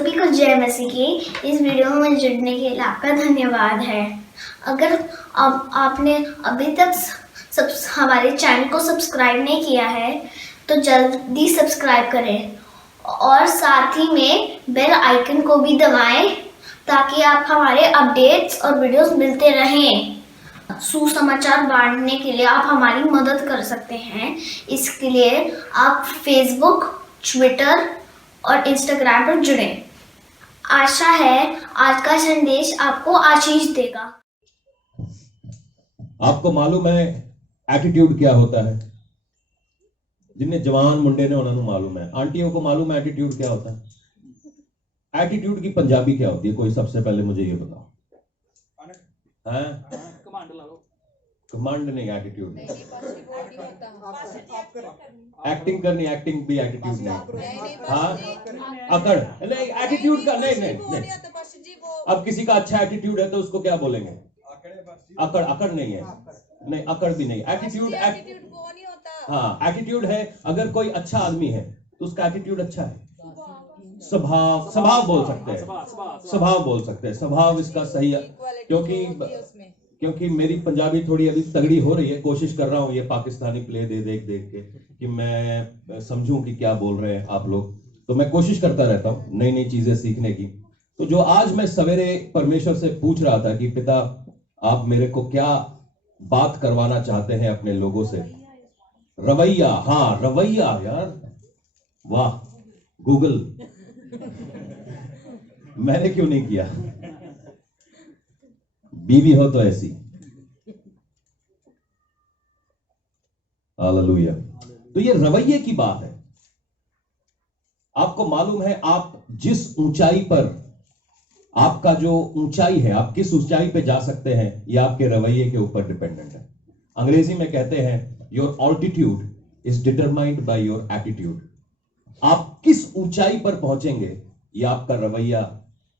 सभी को जय मसीह की। इस वीडियो में जुड़ने के लिए आपका धन्यवाद है। अगर आपने अभी तक हमारे चैनल को सब्सक्राइब नहीं किया है तो जल्दी सब्सक्राइब करें और साथ ही में बेल आइकन को भी दबाएं ताकि आप हमारे अपडेट्स और वीडियोस मिलते रहें। सुसमाचार बांटने के लिए आप हमारी मदद कर सकते हैं। इसके लिए आप फेसबुक, ट्विटर और इंस्टाग्राम पर जुड़ें। आशा है आज का संदेश आपको आशीष देगा। आपको मालूम है एटीट्यूड क्या होता है? जिन्हें जवान मुंडे ने उन्होंने मालूम है। आंटियों को मालूम है एटीट्यूड क्या होता है? एटीट्यूड की पंजाबी क्या होती है? कोई सबसे पहले मुझे ये बताओ। कमांड नहीं, एटीट्यूड नहीं। एक्टिंग करनी, एक्टिंग भी एटीट्यूड नहीं। हाँ, अकड़ नहीं, एटीट्यूड का नहीं। अब किसी का अच्छा एटीट्यूड है तो उसको क्या बोलेंगे? अकड़। अकड़ नहीं है, नहीं अकड़ भी नहीं। एटीट्यूड हाँ, एटीट्यूड है अगर कोई अच्छा आदमी है तो उसका एटीट्यूड अच्छा है। स्वभाव बोल सकते हैं, स्वभाव बोल सकते हैं। स्वभाव इसका सही है, क्योंकि मेरी पंजाबी थोड़ी अभी तगड़ी हो रही है। कोशिश कर रहा हूँ ये पाकिस्तानी प्ले देख के कि मैं समझूं कि क्या बोल रहे हैं आप लोग। तो मैं कोशिश करता रहता हूँ नई नई चीजें सीखने की। तो जो आज मैं सवेरे परमेश्वर से पूछ रहा था कि पिता आप मेरे को क्या बात करवाना चाहते हैं अपने लोगों से? रवैया। हाँ, रवैया यार, वाह गूगल। मैंने क्यों नहीं किया? बीवी हो तो ऐसी। हालेलुया। तो ये रवैये की बात है। आपको मालूम है आप जिस ऊंचाई पर, आपका जो ऊंचाई है, आप किस ऊंचाई पे जा सकते हैं, ये आपके रवैये के ऊपर डिपेंडेंट है। अंग्रेजी में कहते हैं your altitude is determined by your attitude. आप किस ऊंचाई पर पहुंचेंगे ये आपका रवैया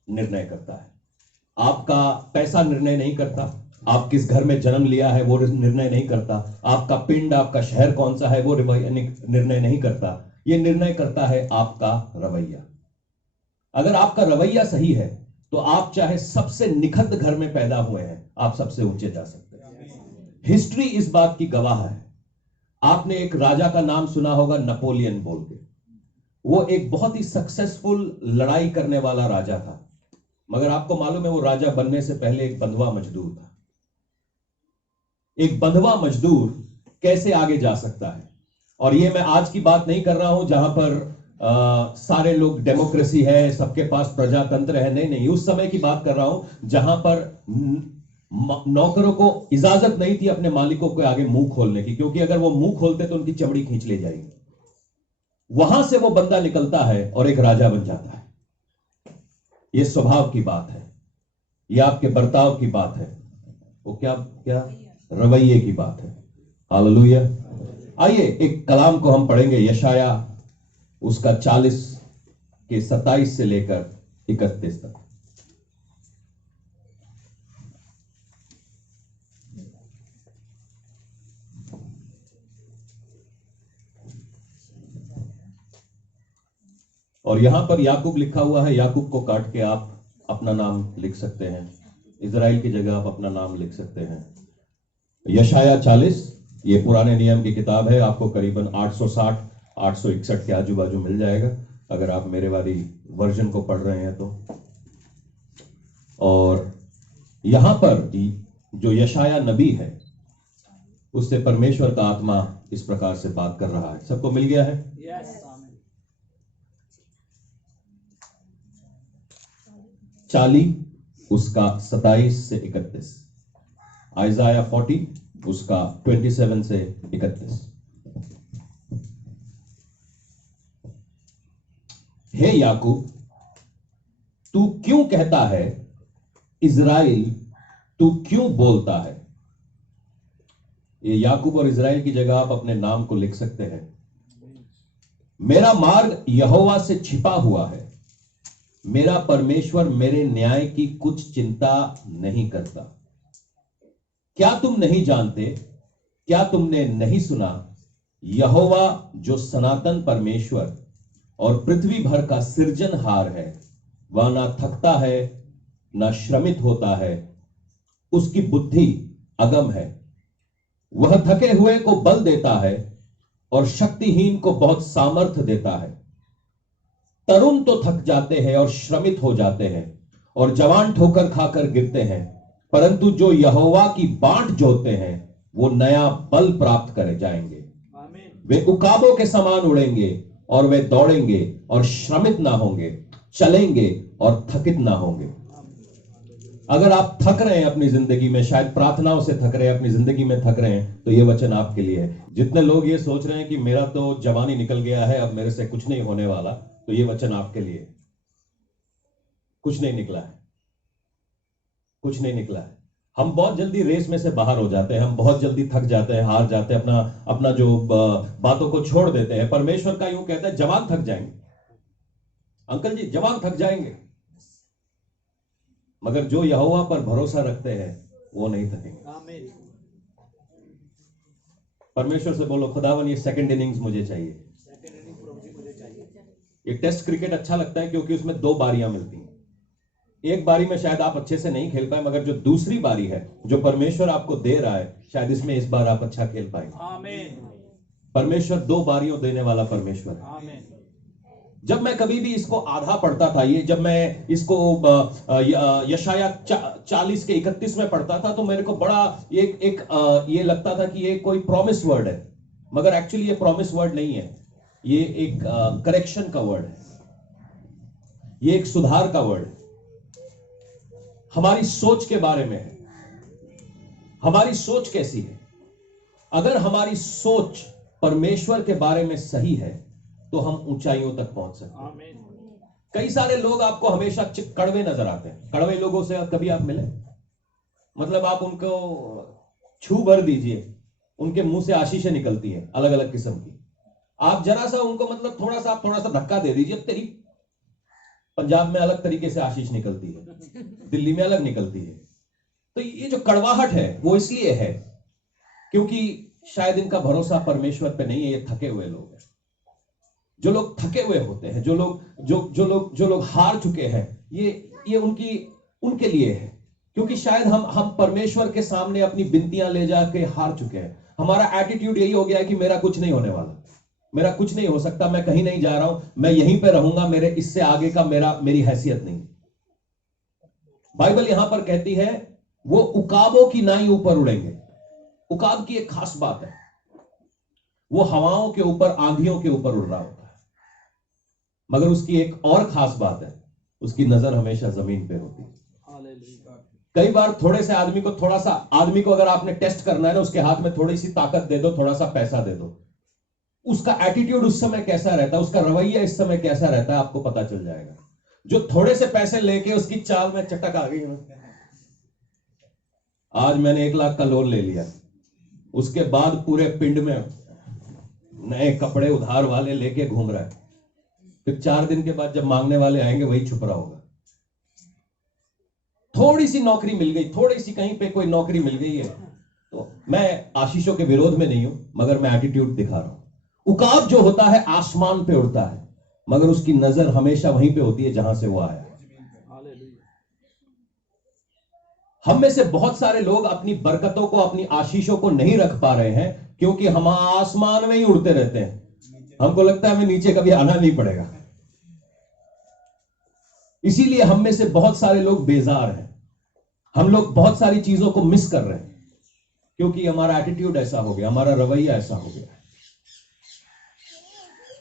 निर्णय करता है। आपका पैसा निर्णय नहीं करता, आप किस घर में जन्म लिया है वो निर्णय नहीं करता, आपका पिंड, आपका शहर कौन सा है वो निर्णय नहीं करता। ये निर्णय करता है आपका रवैया। अगर आपका रवैया सही है तो आप चाहे सबसे निखद्द घर में पैदा हुए हैं, आप सबसे ऊंचे जा सकते हैं। हिस्ट्री इस बात की गवाह है। आपने एक राजा का नाम सुना होगा, नेपोलियन बोल के। वो एक बहुत ही सक्सेसफुल लड़ाई करने वाला राजा था, मगर आपको मालूम है वो राजा बनने से पहले एक बंधुआ मजदूर था। एक बंधुआ मजदूर कैसे आगे जा सकता है? और ये मैं आज की बात नहीं कर रहा हूं जहां पर सारे लोग डेमोक्रेसी है, सबके पास प्रजातंत्र है। नहीं, उस समय की बात कर रहा हूं जहां पर नौकरों को इजाजत नहीं थी अपने मालिकों के आगे मुंह खोलने की, क्योंकि अगर वो मुंह खोलते तो उनकी चमड़ी खींच ले जाएगी। वहां से वो बंदा निकलता है और एक राजा बन जाता है। ये स्वभाव की बात है, ये आपके बर्ताव की बात है, वो क्या रवैये की बात है। हालेलुया। आइए एक कलाम को हम पढ़ेंगे, यशाया उसका 40 के 27 से लेकर 31 तक। और यहां पर याकूब लिखा हुआ है। याकूब को काट के आप अपना नाम लिख सकते हैं, इजराइल की जगह आप अपना नाम लिख सकते हैं। यशाया 40, ये पुराने नियम की किताब है। आपको करीबन 860 861 के आजू बाजू मिल जाएगा अगर आप मेरे वाली वर्जन को पढ़ रहे हैं तो। और यहां पर जो यशाया नबी है उससे परमेश्वर का आत्मा इस प्रकार से बात कर रहा है। सबको मिल गया है? yes. 40 उसका 27 से 31, आइजाया 40 उसका 27 से 31। हे याकूब, तू क्यों कहता है, इजराइल तू क्यों बोलता है? ये याकूब और इजराइल की जगह आप अपने नाम को लिख सकते हैं। मेरा मार्ग यहोवा से छिपा हुआ है, मेरा परमेश्वर मेरे न्याय की कुछ चिंता नहीं करता। क्या तुम नहीं जानते, क्या तुमने नहीं सुना? यहोवा जो सनातन परमेश्वर और पृथ्वी भर का सृजनहार है, वह ना थकता है ना श्रमित होता है, उसकी बुद्धि अगम है। वह थके हुए को बल देता है और शक्तिहीन को बहुत सामर्थ्य देता है। तरुण तो थक जाते हैं और श्रमित हो जाते हैं और जवान ठोकर खाकर गिरते हैं, परंतु जो यहोवा की बाट जोतते हैं वो नया बल प्राप्त करे जाएंगे। वे उकाबों के समान उड़ेंगे और वे दौड़ेंगे और श्रमित ना होंगे, चलेंगे और थकित ना होंगे। अगर आप थक रहे हैं अपनी जिंदगी में, शायद प्रार्थनाओं से थक रहे हैं, अपनी जिंदगी में थक रहे हैं, तो यह वचन आपके लिए है। जितने लोग ये सोच रहे हैं कि मेरा तो जवानी निकल गया है, अब मेरे से कुछ नहीं होने वाला, तो यह वचन आपके लिए। कुछ नहीं निकला है, कुछ नहीं निकला है। हम बहुत जल्दी रेस में से बाहर हो जाते हैं, हम बहुत जल्दी थक जाते हैं, हार जाते हैं, अपना जो बातों को छोड़ देते हैं। परमेश्वर का यूं कहता है जवान थक जाएंगे, अंकल जी जवान थक जाएंगे, मगर जो यहोवा पर भरोसा रखते हैं वो नहीं थकेंगे। परमेश्वर से बोलो, खुदावन ये सेकंड इनिंग्स मुझे चाहिए। ये टेस्ट क्रिकेट अच्छा लगता है क्योंकि उसमें 2 बारियां मिलती हैं। एक बारी में शायद आप अच्छे से नहीं खेल पाए, मगर जो दूसरी बारी है जो परमेश्वर आपको दे रहा है, शायद इसमें इस बार आप अच्छा खेल पाएंगे। परमेश्वर 2 बारियों देने वाला परमेश्वर है। जब मैं कभी भी इसको आधा पढ़ता था, ये जब मैं इसको यशाया 40 के 31 में पढ़ता था, तो मेरे को बड़ा ये लगता था कि ये कोई प्रॉमिस वर्ड है, मगर एक्चुअली ये प्रॉमिस वर्ड नहीं है। ये एक करेक्शन का वर्ड है, ये एक सुधार का वर्ड है। हमारी सोच के बारे में है। हमारी सोच कैसी है? अगर हमारी सोच परमेश्वर के बारे में सही है तो हम ऊंचाइयों तक पहुंच सकते हैं। कई सारे लोग आपको हमेशा कड़वे नजर आते हैं। कड़वे लोगों से कभी आप मिले? मतलब आप उनको छू भर दीजिए, उनके मुंह से आशीषें निकलती हैं अलग अलग किस्म की। आप जरा सा उनको मतलब थोड़ा सा धक्का दे दीजिए, तेरी पंजाब में अलग तरीके से आशीष निकलती है, दिल्ली में अलग निकलती है। तो ये जो कड़वाहट है वो इसलिए है क्योंकि शायद इनका भरोसा परमेश्वर पे नहीं है। ये थके हुए लोग हैं। जो लोग थके हुए होते हैं, जो लोग हार चुके हैं, ये उनके लिए है। क्योंकि शायद हम परमेश्वर के सामने अपनी बिनतियां ले जाके हार चुके हैं। हमारा एटीट्यूड यही हो गया है कि मेरा कुछ नहीं होने वाला, मेरा कुछ नहीं हो सकता, मैं कहीं नहीं जा रहा हूं, मैं यहीं पे रहूंगा, मेरे इससे आगे का मेरी हैसियत नहीं। बाइबल यहां पर कहती है वो उकाबों की नाई ऊपर उड़ेंगे। उकाब की एक खास बात है, वो हवाओं के ऊपर, आंधियों के ऊपर उड़ रहा होता है। मगर उसकी एक और खास बात है, उसकी नजर हमेशा जमीन पे होती है। कई बार आदमी को अगर आपने टेस्ट करना है ना, उसके हाथ में थोड़ी सी ताकत दे दो, थोड़ा सा पैसा दे दो, उसका एटीट्यूड उस समय कैसा रहता है, उसका रवैया इस समय कैसा रहता है, आपको पता चल जाएगा। जो थोड़े से पैसे लेके उसकी चाल में चटक आ गई, आज मैंने 1 लाख का लोन ले लिया, उसके बाद पूरे पिंड में नए कपड़े उधार वाले लेके घूम रहा है, फिर 4 दिन के बाद जब मांगने वाले आएंगे वही छुप रहा होगा। थोड़ी सी नौकरी मिल गई, थोड़ी सी कहीं पे कोई नौकरी मिल गई है, तो मैं आशीषों के विरोध में नहीं हूं, मगर मैं एटीट्यूड दिखा रहा हूं। उकाब जो होता है आसमान पे उड़ता है, मगर उसकी नजर हमेशा वहीं पे होती है जहां से वो आया। हम में से बहुत सारे लोग अपनी बरकतों को, अपनी आशीषों को नहीं रख पा रहे हैं क्योंकि हम आसमान में ही उड़ते रहते हैं। हमको लगता है हमें नीचे कभी आना नहीं पड़ेगा। इसीलिए हम में से बहुत सारे लोग बेजार हैं। हम लोग बहुत सारी चीजों को मिस कर रहे हैं क्योंकि हमारा एटीट्यूड ऐसा हो गया, हमारा रवैया ऐसा हो गया।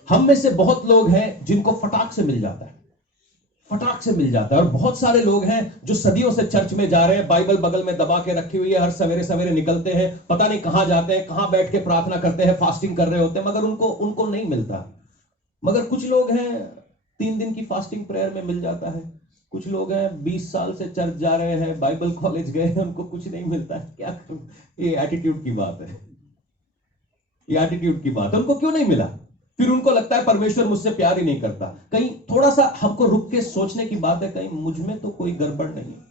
हम में से बहुत लोग हैं जिनको फटाक से मिल जाता है, फटाक से मिल जाता है। और बहुत सारे लोग हैं जो सदियों से चर्च में जा रहे हैं, बाइबल बगल में दबा के रखी हुई है, हर सवेरे सवेरे निकलते हैं, पता नहीं कहां जाते हैं, कहां बैठ के प्रार्थना करते हैं, फास्टिंग कर रहे होते हैं, मगर उनको नहीं मिलता। मगर कुछ लोग हैं 3 दिन की फास्टिंग प्रेयर में मिल जाता है। कुछ लोग हैं 20 साल से चर्च जा रहे हैं, बाइबल कॉलेज गए हैं, उनको कुछ नहीं मिलता है। क्या करूं? ये एटीट्यूड की बात है, ये एटीट्यूड की बात है। उनको क्यों नहीं मिला? फिर उनको लगता है परमेश्वर मुझसे प्यार ही नहीं करता। कहीं थोड़ा सा हमको रुक के सोचने की बात है, कहीं मुझ में तो कोई गड़बड़ नहीं है,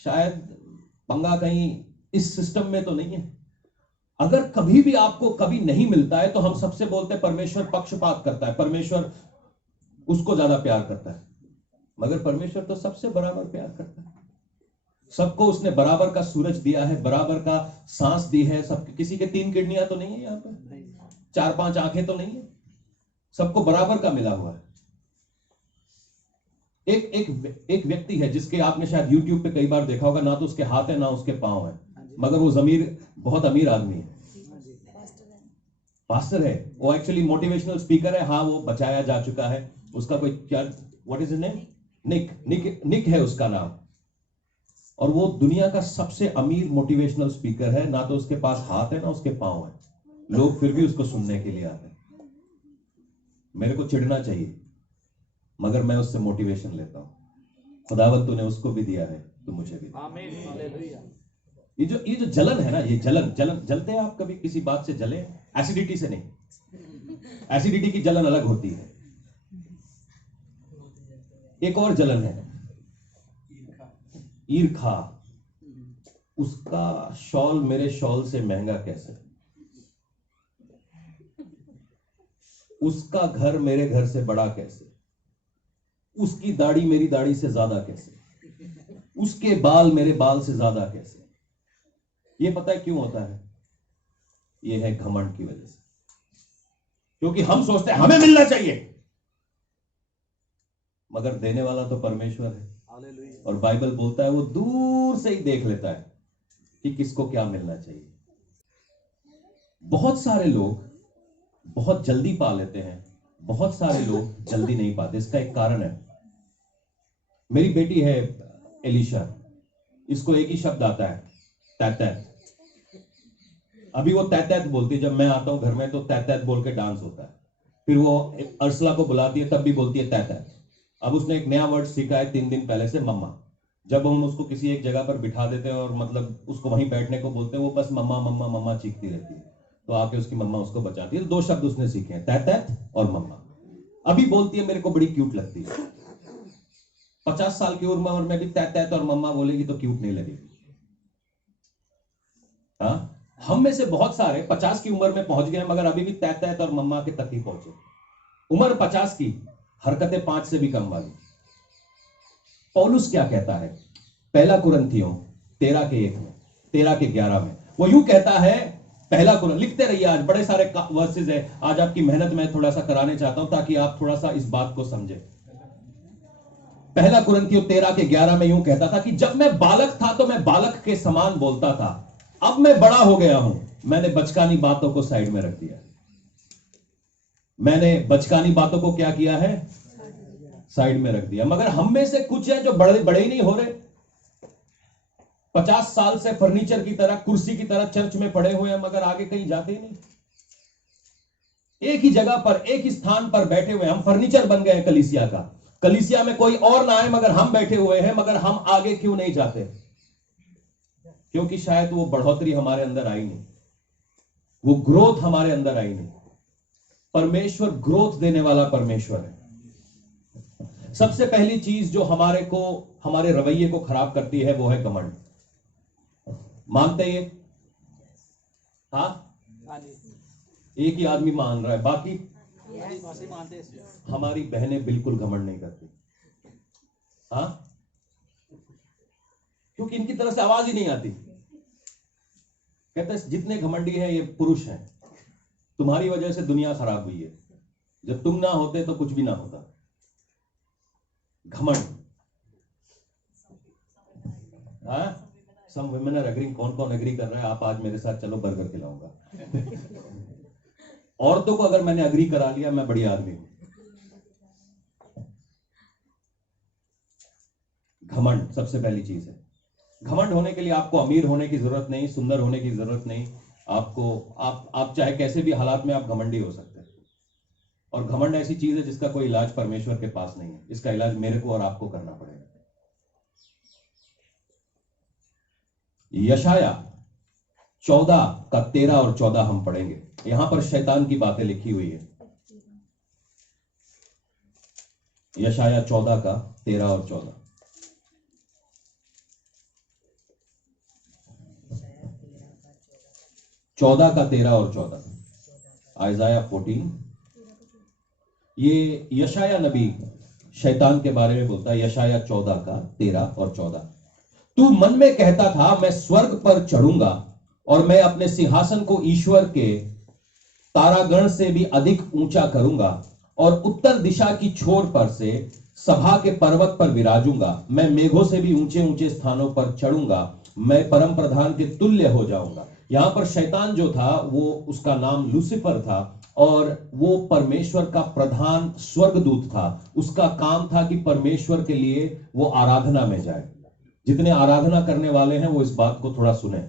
शायद पंगा कहीं इस सिस्टम में तो नहीं है। अगर कभी भी आपको कभी नहीं मिलता है तो हम सबसे बोलते हैं परमेश्वर पक्षपात करता है, परमेश्वर उसको ज्यादा प्यार करता है, मगर परमेश्वर तो सबसे बराबर प्यार करता है। सबको उसने बराबर का सूरज दिया है, बराबर का सांस दी है। सब किसी के 3 किडनियां तो नहीं है यहाँ पे, 4-5 आंखें तो नहीं है, सबको बराबर का मिला हुआ है। एक व्यक्ति है जिसके आपने शायद YouTube पे कई बार देखा होगा, ना तो उसके हाथ है ना उसके पांव है, मगर वो बहुत अमीर आदमी है, पास्टर है। वो एक्चुअली मोटिवेशनल स्पीकर है। हाँ, वो बचाया जा चुका है। उसका कोई क्या, व्हाट इज हिज नेम, निक है उसका नाम। और वो दुनिया का सबसे अमीर मोटिवेशनल स्पीकर है। ना तो उसके पास हाथ है ना उसके पांव है, लोग फिर भी उसको सुनने के लिए आते हैं। मेरे को चिढ़ना चाहिए, मगर मैं उससे मोटिवेशन लेता हूं। खुदावंत तूने उसको भी दिया है तो मुझे भी दिया। आमीन, हालेलुया। ये जो जलन है ना, ये जलते हैं आप कभी किसी बात से जले? एसिडिटी से नहीं, एसिडिटी की जलन अलग होती है। एक और जलन है, ईर्खा। उसका शॉल मेरे शॉल से महंगा कैसे, उसका घर मेरे घर से बड़ा कैसे, उसकी दाढ़ी मेरी दाढ़ी से ज्यादा कैसे, उसके बाल मेरे बाल से ज्यादा कैसे। ये पता है क्यों होता है? ये है घमंड की वजह से। क्योंकि हम सोचते हैं हमें मिलना चाहिए, मगर देने वाला तो परमेश्वर है। हालेलुया। और बाइबल बोलता है वो दूर से ही देख लेता है कि किसको क्या मिलना चाहिए। बहुत सारे लोग बहुत जल्दी पा लेते हैं, बहुत सारे लोग जल्दी नहीं पाते। इसका एक कारण है। मेरी बेटी है एलिशा, इसको एक ही शब्द आता है, तैतैत। अभी वो तैतैत बोलती है। जब मैं आता हूं घर में तो तैतैत बोल के डांस होता है। फिर वो अर्सला को बुलाती है, तब भी बोलती है तैतैत। अब उसने एक नया वर्ड सीखा है 3 दिन पहले से, मम्मा। जब हम उसको किसी एक जगह पर बिठा देते हैं और मतलब उसको वहीं बैठने को बोलते हैं, वो बस मम्मा मम्मा मम्मा चीखती रहती है। तो आके उसकी मम्मा उसको बचाती है। 2 शब्द उसने सीखे हैं, तैतैत और मम्मा। अभी बोलती है, मेरे को बड़ी क्यूट लगती है। 50 साल की उम्र में भी तैतैत और मम्मा बोलेगी तो क्यूट नहीं लगेगी। हाँ, हम में से बहुत सारे 50 की उम्र में पहुंच गए, मगर अभी भी तैतैत और मम्मा के तक ही पहुंचे। उम्र 50 की, हरकतें 5 से भी कम वाली। पौलुस क्या कहता है? 1 कुरिन्थियों 13 के 1 में, 13 के 11 में वो यूं कहता है। 1 कुरिन्थियों, लिखते रहिए, आज बड़े सारे वर्सेस है। आज आपकी मेहनत मैं थोड़ा सा कराने चाहता हूं ताकि आप थोड़ा सा इस बात को समझे। 1 कुरिन्थियों 13 के 11 में यूं कहता था कि जब मैं बालक था तो मैं बालक के समान बोलता था, अब मैं बड़ा हो गया हूं, मैंने बचकानी बातों को साइड में रख दिया। मैंने बचकानी बातों को क्या किया है? साइड में रख दिया। मगर हम में से कुछ है जो बड़े बड़े ही नहीं हो रहे। 50 साल से फर्नीचर की तरह, कुर्सी की तरह चर्च में पड़े हुए हैं, मगर आगे कहीं जाते ही नहीं। एक ही जगह पर, एक ही स्थान पर बैठे हुए। हम फर्नीचर बन गए हैं कलीसिया का। कलीसिया में कोई और ना आए, मगर हम बैठे हुए हैं। मगर हम आगे क्यों नहीं जाते? क्योंकि शायद वो बढ़ोतरी हमारे अंदर आई नहीं, वो ग्रोथ हमारे अंदर आई नहीं। परमेश्वर ग्रोथ देने वाला परमेश्वर है। सबसे पहली चीज जो हमारे रवैये को खराब करती है वो है घमंड। मानते ये? हाँ, एक ही आदमी मान रहा है, बाकी हमारी बहनें बिल्कुल घमंड नहीं करती। हाँ, क्योंकि इनकी तरफ से आवाज ही नहीं आती। कहते हैं जितने घमंडी हैं ये पुरुष हैं, तुम्हारी वजह से दुनिया खराब हुई है, जब तुम ना होते तो कुछ भी ना होता। घमंड। हाँ, सम वुमेन आर एग्रीइंग। कौन कौन एग्री कर रहा है? आप आज मेरे साथ चलो, बर्गर खिलाऊंगा। औरतों को अगर मैंने एग्री करा लिया, मैं बड़ी आदमी हूं। घमंड सबसे पहली चीज है। घमंड होने के लिए आपको अमीर होने की जरूरत नहीं, सुंदर होने की जरूरत नहीं। आप चाहे कैसे भी हालात में आप घमंडी हो सकते हैं। और घमंड ऐसी चीज है जिसका कोई इलाज परमेश्वर के पास नहीं है। इसका इलाज मेरे को और आपको करना पड़ेगा। यशाया 14 का 13 और 14 हम पढ़ेंगे। यहां पर शैतान की बातें लिखी हुई है। यशाया 14 का 13 और 14। चौदह का 13 और 14। आइजाया 14 ये यशाया नबी शैतान के बारे में बोलता है, यशाया 14 का 13 और 14। तू मन में कहता था मैं स्वर्ग पर चढ़ूंगा और मैं अपने सिंहासन को ईश्वर के तारागण से भी अधिक ऊंचा करूंगा और उत्तर दिशा की छोर पर से सभा के पर्वत पर विराजूंगा। मैं मेघों से भी ऊंचे ऊंचे स्थानों पर चढ़ूंगा, मैं परम प्रधान के तुल्य हो जाऊंगा। यहां पर शैतान जो था वो उसका नाम लूसीफर था और वो परमेश्वर का प्रधान स्वर्गदूत था। उसका काम था कि परमेश्वर के लिए वो आराधना में जाए। जितने आराधना करने वाले हैं वो इस बात को थोड़ा सुने।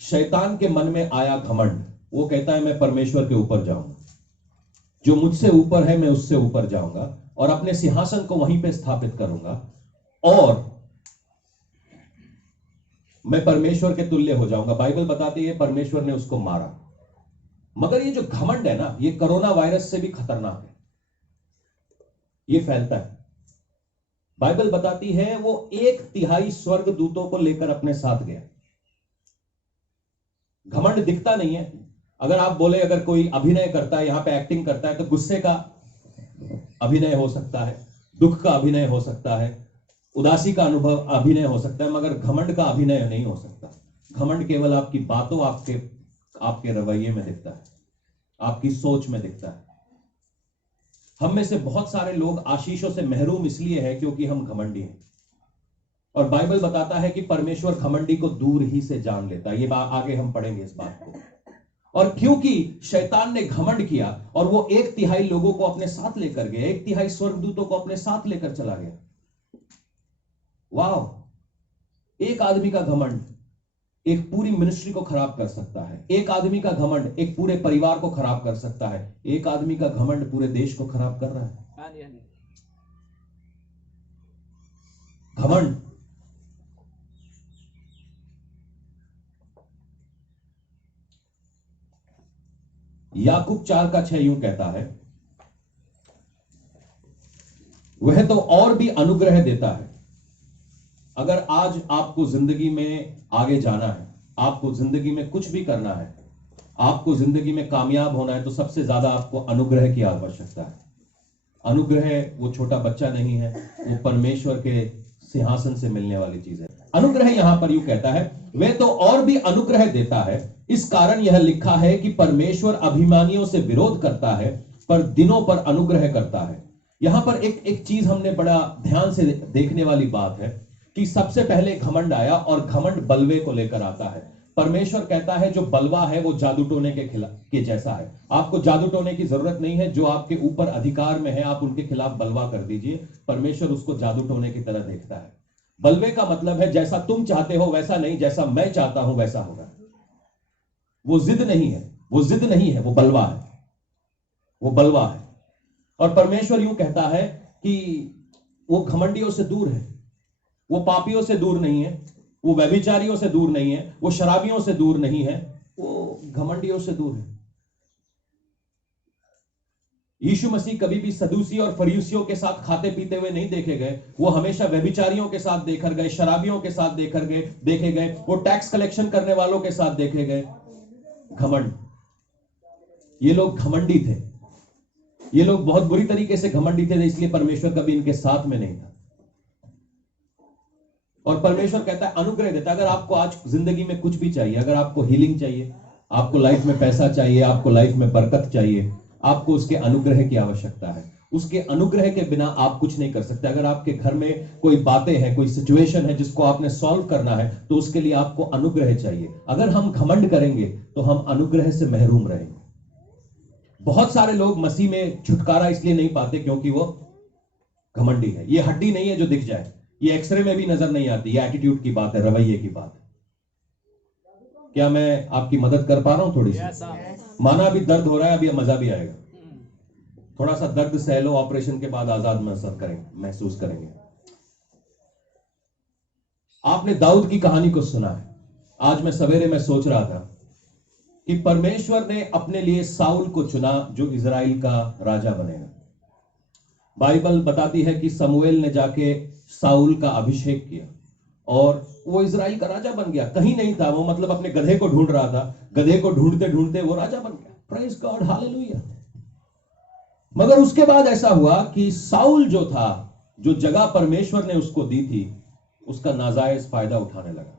शैतान के मन में आया घमंड। वो कहता है मैं परमेश्वर के ऊपर जाऊंगा, जो मुझसे ऊपर है मैं उससे ऊपर जाऊंगा और अपने सिंहासन को वहीं पे स्थापित करूंगा और मैं परमेश्वर के तुल्य हो जाऊंगा। बाइबल बताती है परमेश्वर ने उसको मारा। मगर ये जो घमंड है ना, ये कोरोना वायरस से भी खतरनाक है। ये फैलता है। बाइबल बताती है वो 1/3 स्वर्गदूतों को लेकर अपने साथ गया। घमंड दिखता नहीं है। अगर आप बोले अगर कोई अभिनय करता है, यहां पे एक्टिंग करता है, तो गुस्से का अभिनय हो सकता है, दुख का अभिनय हो सकता है, उदासी का अनुभव अभिनय हो सकता है, मगर घमंड का अभिनय नहीं हो सकता। घमंड केवल आपकी बातों, आपके रवैये में दिखता है, आपकी सोच में दिखता है। हम में से बहुत सारे लोग आशीषों से महरूम इसलिए है क्योंकि हम घमंडी हैं। और बाइबल बताता है कि परमेश्वर घमंडी को दूर ही से जान लेता है। ये आगे हम पढ़ेंगे इस बात को। और क्योंकि शैतान ने घमंड किया और वो 1/3 लोगों को अपने साथ लेकर गया, 1/3 स्वर्गदूतों को अपने साथ लेकर चला गया। वाह! एक आदमी का घमंड एक पूरी मिनिस्ट्री को खराब कर सकता है। एक आदमी का घमंड एक पूरे परिवार को खराब कर सकता है। एक आदमी का घमंड पूरे देश को खराब कर रहा है। घमंड। याकूब 4:6 यूं कहता है, वह तो और भी अनुग्रह देता है। अगर आज आपको जिंदगी में आगे जाना है, आपको जिंदगी में कुछ भी करना है, आपको जिंदगी में कामयाब होना है, तो सबसे ज्यादा आपको अनुग्रह की आवश्यकता है। अनुग्रह वो छोटा बच्चा नहीं है, वो परमेश्वर के सिंहासन से मिलने वाली चीज है। अनुग्रह यहां पर यूं कहता है, वह तो और भी अनुग्रह देता है। इस कारण यह लिखा है कि परमेश्वर अभिमानियों से विरोध करता है पर दिनों पर अनुग्रह करता है। यहां पर एक चीज हमने बड़ा ध्यान से देखने वाली बात है कि सबसे पहले घमंड आया और घमंड बलवे को लेकर आता है। परमेश्वर कहता है जो बलवा है वो जादू टोने के जैसा है। आपको जादू टोने की जरूरत नहीं है। जो आपके ऊपर अधिकार में है आप उनके खिलाफ बलवा कर दीजिए, परमेश्वर उसको जादू टोने की तरह देखता है। बलवे का मतलब है जैसा तुम चाहते हो वैसा नहीं, जैसा मैं चाहता हूं वैसा होगा। वो जिद नहीं है, वो जिद नहीं है, वो बलवा है, वो बलवा है। और परमेश्वर यूं कहता है कि वो घमंडियों से दूर है, वो पापियों से दूर नहीं है, वो व्यभिचारियों से दूर नहीं है, वो शराबियों से दूर नहीं है, वो घमंडियों से दूर है। यीशु मसीह कभी भी सदूसी और फरीसियों के साथ खाते पीते हुए नहीं देखे गए। वो हमेशा व्यभिचारियों के साथ देखकर गए, शराबियों के साथ देखे गए, वो टैक्स कलेक्शन करने वालों के साथ देखे गए। घमंड, ये लोग घमंडी थे, ये लोग बहुत बुरी तरीके से घमंडी थे, इसलिए परमेश्वर कभी इनके साथ में नहीं था। और परमेश्वर कहता है अनुग्रह देता है। अगर आपको आज जिंदगी में कुछ भी चाहिए, अगर आपको हीलिंग चाहिए, आपको लाइफ में पैसा चाहिए, आपको लाइफ में बरकत चाहिए, आपको उसके अनुग्रह की आवश्यकता है। उसके अनुग्रह के बिना आप कुछ नहीं कर सकते। अगर आपके घर में कोई बातें हैं, कोई सिचुएशन है जिसको आपने सॉल्व करना है, तो उसके लिए आपको अनुग्रह चाहिए। अगर हम घमंड करेंगे तो हम अनुग्रह से महरूम रहेंगे। बहुत सारे लोग मसीह में छुटकारा इसलिए नहीं पाते क्योंकि वो घमंडी है। ये हड्डी नहीं है जो दिख जाए, ये एक्सरे में भी नजर नहीं आती। ये एटीट्यूड की बात है, रवैये की बात है। क्या मैं आपकी मदद कर पा रहा हूं थोड़ी सी? माना अभी दर्द हो रहा है, अभी मजा भी आएगा। थोड़ा सा दर्द सह लो, ऑपरेशन के बाद आजाद महसूस करेंगे। आपने दाऊद की कहानी को सुना है। आज मैं सवेरे में सोच रहा था कि परमेश्वर ने अपने लिए साउल को चुना जो इजराइल का राजा बनेगा। बाइबल बताती है कि समूएल ने जाके साउल का अभिषेक किया और वो इजराइल का राजा बन गया। कहीं नहीं था वो, मतलब अपने गधे को ढूंढ रहा था, गधे को ढूंढते ढूंढते वो राजा बन गया। Praise God, hallelujah. मगर उसके बाद ऐसा हुआ कि साउल जो था, जो जगह परमेश्वर ने उसको दी थी, उसका नाजायज फायदा उठाने लगा।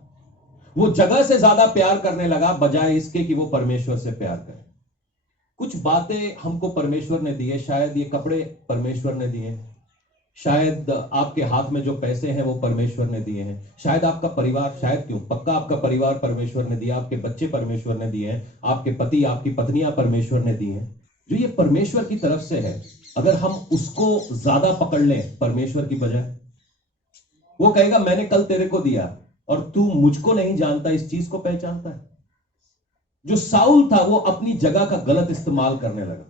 वो जगह से ज्यादा प्यार करने लगा बजाय इसके कि वो परमेश्वर से प्यार करे। कुछ बातें हमको परमेश्वर ने दी है, शायद ये कपड़े परमेश्वर ने दिए हैं, शायद आपके हाथ में जो पैसे हैं वो परमेश्वर ने दिए हैं, शायद आपका परिवार, शायद क्यों पक्का आपका परिवार परमेश्वर ने दिया, आपके बच्चे परमेश्वर ने दिए हैं, आपके पति आपकी पत्नियां परमेश्वर ने दी हैं। जो ये परमेश्वर की तरफ से है, अगर हम उसको ज्यादा पकड़ लें परमेश्वर की बजाय, वो कहेगा मैंने कल तेरे को दिया और तू मुझको नहीं जानता, इस चीज को पहचानता है। जो साउल था वो अपनी जगह का गलत इस्तेमाल करने लगा।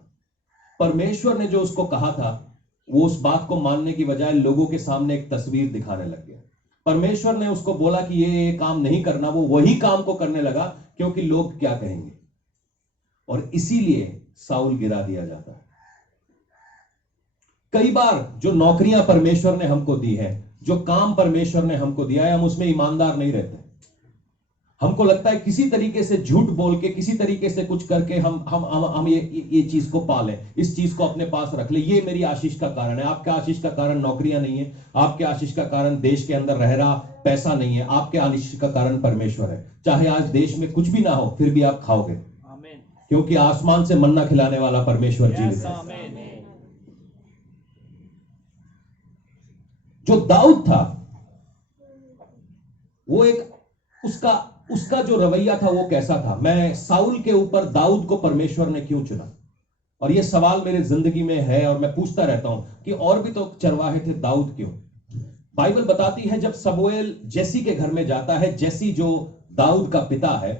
परमेश्वर ने जो उसको कहा था वो उस बात को मानने की बजाय लोगों के सामने एक तस्वीर दिखाने लग गया। परमेश्वर ने उसको बोला कि ये काम नहीं करना, वो वही काम को करने लगा क्योंकि लोग क्या कहेंगे, और इसीलिए साउल गिरा दिया जाता है। कई बार जो नौकरियां परमेश्वर ने हमको दी है, जो काम परमेश्वर ने हमको दिया है, हम उसमें ईमानदार नहीं रहते। हमको लगता है किसी तरीके से झूठ बोल के, किसी तरीके से कुछ करके हम ये चीज को पालें, इस चीज को अपने पास रख ले, ये मेरी आशीष का कारण है। आपके आशीष का कारण नौकरियां नहीं है, आपके आशीष का कारण देश के अंदर रह रहा पैसा नहीं है, आपके आशीष का कारण परमेश्वर है। चाहे आज देश में कुछ भी ना हो फिर भी आप खाओगे, क्योंकि आसमान से मन्ना खिलाने वाला परमेश्वर जीवित है। जो दाऊद था वो एक उसका जो रवैया था वो कैसा था। मैं साउल के ऊपर दाऊद को परमेश्वर ने क्यों चुना, और ये सवाल मेरे जिंदगी में है और मैं पूछता रहता हूं कि और भी तो चरवाहे थे, दाऊद क्यों। बाइबल बताती है जब समूएल जेसी के घर में जाता है, जेसी जो दाऊद का पिता है,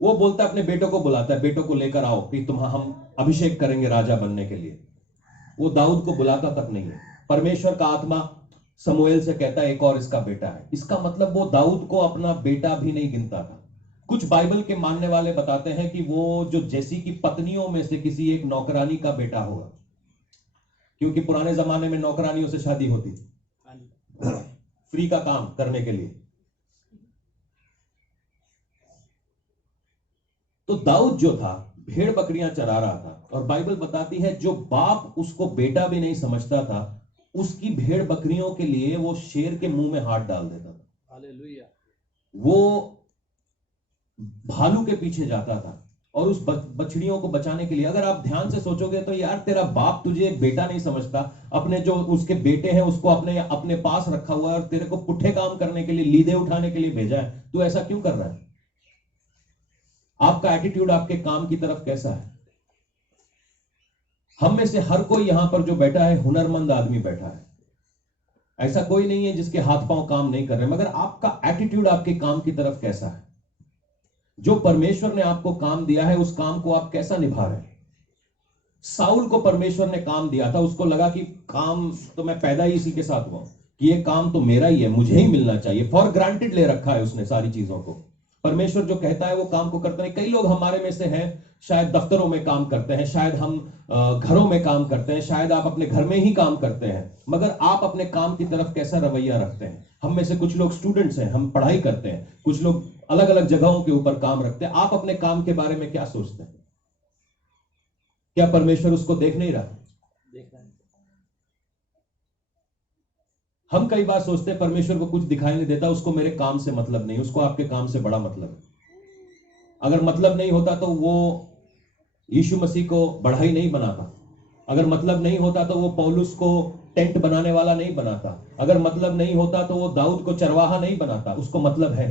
वो बोलता है अपने बेटों को बुलाता है, बेटों को लेकर आओ कि हम अभिषेक करेंगे राजा बनने के लिए। वो दाऊद को बुलाता तक नहीं है। परमेश्वर का आत्मा समूएल से कहता है एक और इसका बेटा है। इसका मतलब वो दाऊद को अपना बेटा भी नहीं गिनता था। कुछ बाइबल के मानने वाले बताते हैं कि वो जो जेसी की पत्नियों में से किसी एक नौकरानी का बेटा होगा, क्योंकि पुराने जमाने में नौकरानियों से शादी होती फ्री का काम करने के लिए। तो दाऊद जो था भेड़ बकरियां चरा रहा था, और बाइबल बताती है जो बाप उसको बेटा भी नहीं समझता था, उसकी भेड़ बकरियों के लिए वो शेर के मुंह में हाथ डाल देता था। हालेलुया। वो भालू के पीछे जाता था और उस बछड़ियों को बचाने के लिए। अगर आप ध्यान से सोचोगे तो यार तेरा बाप तुझे बेटा नहीं समझता, अपने जो उसके बेटे हैं उसको अपने पास रखा हुआ है और तेरे को पुट्ठे काम करने के लिए, लीदे उठाने के लिए भेजा है, तू ऐसा क्यों कर रहा है? आपका एटीट्यूड आपके काम की तरफ कैसा है? हम में से हर कोई यहां पर जो बैठा है हुनरमंद आदमी बैठा है, ऐसा कोई नहीं है जिसके हाथ पांव काम नहीं कर रहे, मगर आपका एटीट्यूड आपके काम की तरफ कैसा है? जो परमेश्वर ने आपको काम दिया है उस काम को आप कैसा निभा रहे हैं? साउल को परमेश्वर ने काम दिया था, उसको लगा कि काम तो मैं पैदा ही इसी के साथ हुआ कि ये काम तो मेरा ही है, मुझे ही मिलना चाहिए। फॉर ग्रांटेड ले रखा है उसने सारी चीजों को। परमेश्वर जो कहता है वो काम को करते हैं। कई लोग हमारे में से हैं, शायद दफ्तरों में काम करते हैं, शायद हम घरों में काम करते हैं, शायद आप अपने घर में ही काम करते हैं, मगर आप अपने काम की तरफ कैसा रवैया रखते हैं? हम में से कुछ लोग स्टूडेंट्स हैं, हम पढ़ाई करते हैं, कुछ लोग अलग अलग जगहों के ऊपर काम रखते हैं। आप अपने काम के बारे में क्या सोचते हैं? क्या परमेश्वर उसको देख नहीं रहा? हम कई बार सोचते हैं परमेश्वर को कुछ दिखाई नहीं देता, उसको मेरे काम से मतलब नहीं, उसको आपके काम से बड़ा मतलब है। अगर मतलब नहीं होता तो वो यीशु मसीह को बढ़ाई नहीं बनाता। अगर मतलब नहीं होता तो वो पौलुस को टेंट बनाने वाला नहीं बनाता। अगर मतलब नहीं होता तो वो दाऊद को चरवाहा नहीं बनाता। उसको मतलब है।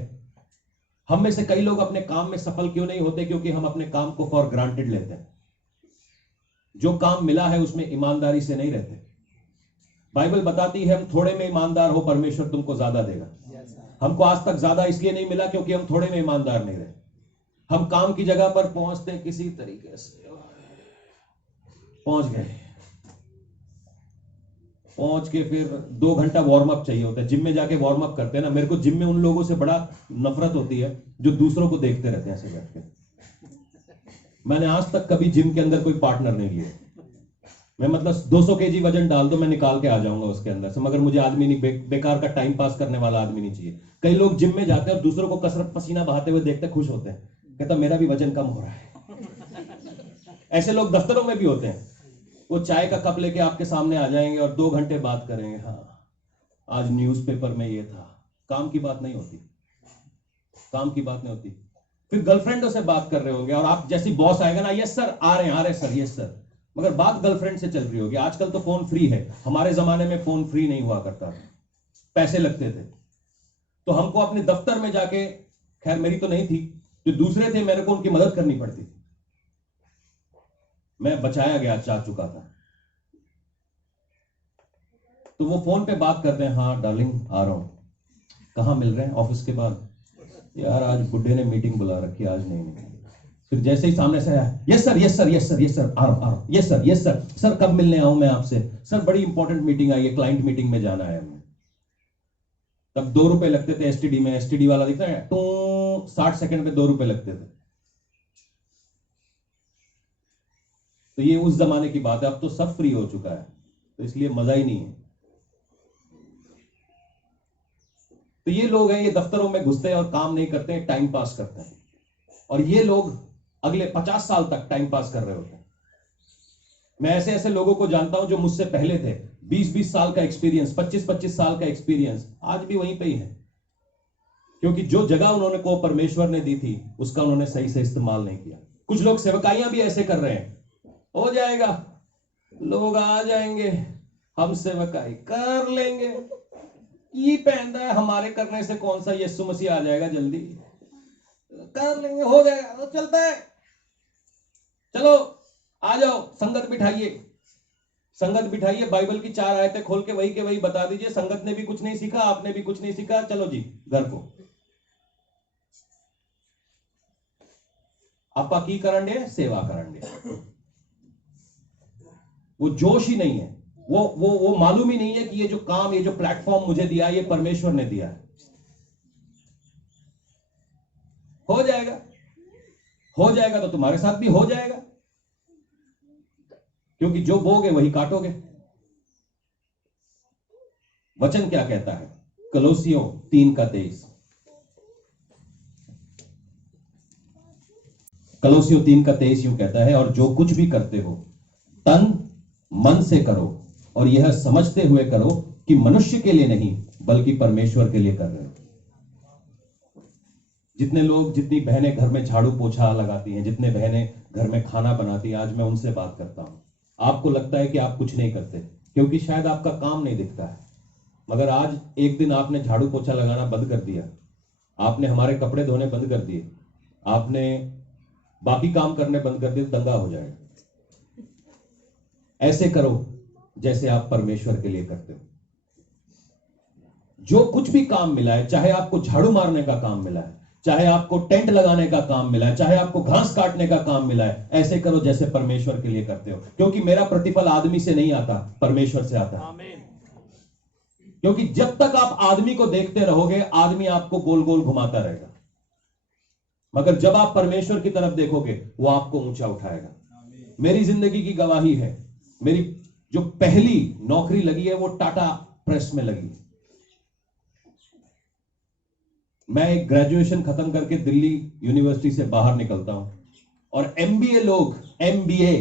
हम में से कई लोग अपने काम में सफल क्यों नहीं होते? क्योंकि हम अपने काम को फॉर ग्रांटेड लेते हैं। जो काम मिला है उसमें ईमानदारी से नहीं रहते। बाइबल बताती है हम थोड़े में ईमानदार हो, परमेश्वर तुमको ज्यादा देगा। हमको आज तक ज्यादा इसलिए नहीं मिला क्योंकि हम थोड़े में ईमानदार नहीं रहे। हम काम की जगह पर पहुंचते हैं, किसी तरीके से पहुंच गए, पहुंच के फिर 2 घंटा वार्म अप चाहिए होता है। जिम में जाके वार्म अप करते हैं ना, मेरे को जिम में उन लोगों से बड़ा नफरत होती है जो दूसरों को देखते रहते हैं ऐसे बैठ के। मैंने आज तक कभी जिम के अंदर कोई पार्टनर नहीं लिया। मैं मतलब 200 केजी वजन डाल दो, मैं निकाल के आ जाऊंगा उसके अंदर से, मगर मुझे आदमी नहीं, बेकार का टाइम पास करने वाला आदमी नहीं चाहिए। कई लोग जिम में जाते हैं और दूसरों को कसरत पसीना बहाते हुए देखते खुश होते हैं, कहता मेरा भी वजन कम हो रहा है। ऐसे लोग दफ्तरों में भी होते हैं। वो चाय का कप लेके आपके सामने आ जाएंगे और 2 घंटे बात करेंगे, हाँ आज न्यूज़पेपर में ये था। काम की बात नहीं होती, काम की बात नहीं होती। फिर गर्लफ्रेंडों से बात कर रहे होंगे और आप जैसी बॉस आएगा ना, यस सर आ रहे हैं सर, यस सर, मगर बात गर्लफ्रेंड से चल रही होगी। आजकल तो फोन फ्री है, हमारे जमाने में फोन फ्री नहीं हुआ करता था, पैसे लगते थे। तो हमको अपने दफ्तर में जाके, खैर मेरी तो नहीं थी, जो दूसरे थे मेरे को उनकी मदद करनी पड़ती थी। मैं बचाया गया जा चुका था। तो वो फोन पे बात करते हैं, हाँ डार्लिंग आ रहा हूं, कहां मिल रहे हैं? ऑफिस के बाद। यार आज बुड्ढे ने मीटिंग बुला रखी, आज नहीं। फिर जैसे ही सामने से आया, yes sir yes sir yes sir yes sir, आ रहा हूं, यस सर सर कब मिलने आऊं मैं आपसे? सर बड़ी इंपॉर्टेंट मीटिंग आई है, क्लाइंट मीटिंग में जाना है हमें। तब 2 रुपए लगते थे एसटीडी में, एसटीडी वाला दिखता है तो 60 सेकंड पे 2 रुपए लगते थे। तो ये उस जमाने की बात है, अब तो सब फ्री हो चुका है, तो इसलिए मजा ही नहीं है। तो ये लोग हैं, ये दफ्तरों में घुसते हैं और काम नहीं करते हैं, टाइम पास करते हैं। और ये लोग अगले 50 साल तक टाइम पास कर रहे होते हैं। मैं ऐसे ऐसे लोगों को जानता हूं जो मुझसे पहले थे, 20-20 साल का एक्सपीरियंस, 25-25 साल का एक्सपीरियंस, आज भी वहीं पे ही है। क्योंकि जो जगह उन्होंने को परमेश्वर ने दी थी उसका उन्होंने सही से इस्तेमाल नहीं किया। कुछ लोग सेवकाइयां भी ऐसे कर रहे हैं, हो जाएगा, लोग आ जाएंगे, हम सेवकाई कर लेंगे, ये पहनता है, हमारे करने से कौन सा यीशु मसीह आ जाएगा, जल्दी कर लेंगे, हो जाएगा, तो चलता है, चलो आ जाओ, संगत बिठाइए, संगत बिठाइए, बाइबल की 4 आयतें खोल के वही के वही बता दीजिए। संगत ने भी कुछ नहीं सीखा, आपने भी कुछ नहीं सीखा, चलो जी घर को। आपा की करंडे, सेवा करंडे। वो जोश ही नहीं है, वो मालूम ही नहीं है कि ये जो काम, ये जो प्लेटफॉर्म मुझे दिया, ये परमेश्वर ने दिया है। हो जाएगा, हो जाएगा, तो तुम्हारे साथ भी हो जाएगा, क्योंकि जो बोगे वही काटोगे। वचन क्या कहता है? कलोसियों 3:23, कलोसियों 3:23 यूं कहता है, और जो कुछ भी करते हो तन मन से करो और यह समझते हुए करो कि मनुष्य के लिए नहीं बल्कि परमेश्वर के लिए कर रहे हो। जितने लोग, जितनी बहनें घर में झाड़ू पोछा लगाती हैं, जितने बहनें घर में खाना बनाती हैं, आज मैं उनसे बात करता हूं। आपको लगता है कि आप कुछ नहीं करते क्योंकि शायद आपका काम नहीं दिखता है, मगर आज एक दिन आपने झाड़ू पोछा लगाना बंद कर दिया, आपने हमारे कपड़े धोने बंद कर दिए, आपने बाकी काम करने बंद कर दिए, दंगा हो जाएगा। ऐसे करो जैसे आप परमेश्वर के लिए करते हो। जो कुछ भी काम मिला है, चाहे आपको झाड़ू मारने का काम मिला है, चाहे आपको टेंट लगाने का काम मिला है, चाहे आपको घास काटने का काम मिला है, ऐसे करो जैसे परमेश्वर के लिए करते हो। क्योंकि मेरा प्रतिफल आदमी से नहीं आता, परमेश्वर से आता है। क्योंकि जब तक आप आदमी को देखते रहोगे, आदमी आपको गोल गोल घुमाता रहेगा, मगर जब आप परमेश्वर की तरफ देखोगे, वो आपको ऊंचा उठाएगा। मेरी जिंदगी की गवाही है, मेरी जो पहली नौकरी लगी है वो टाटा प्रेस में लगी। मैं एक ग्रेजुएशन खत्म करके दिल्ली यूनिवर्सिटी से बाहर निकलता हूं और एमबीए लोग, एमबीए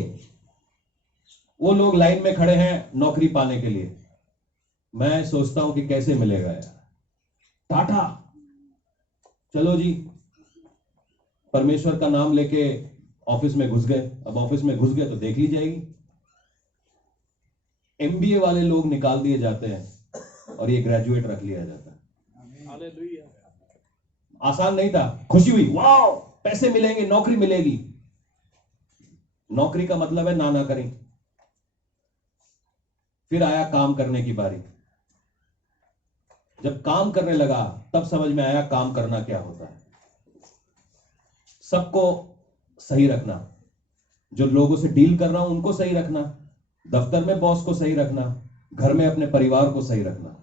वो लोग लाइन में खड़े हैं नौकरी पाने के लिए। मैं सोचता हूं कि कैसे मिलेगा यार, टाटा, चलो जी, परमेश्वर का नाम लेके ऑफिस में घुस गए। अब ऑफिस में घुस गए तो देख ली जाएगी। एमबीए वाले लोग निकाल दिए जाते हैं और ये ग्रेजुएट रख लिया जाता है। हालेलुया। आसान नहीं था, खुशी हुई, वाह पैसे मिलेंगे, नौकरी मिलेगी। नौकरी का मतलब है ना करें। फिर आया काम करने की बारी। जब काम करने लगा तब समझ में आया काम करना क्या होता है। सबको सही रखना, जो लोगों से डील कर रहा हूं उनको सही रखना, दफ्तर में बॉस को सही रखना, घर में अपने परिवार को सही रखना।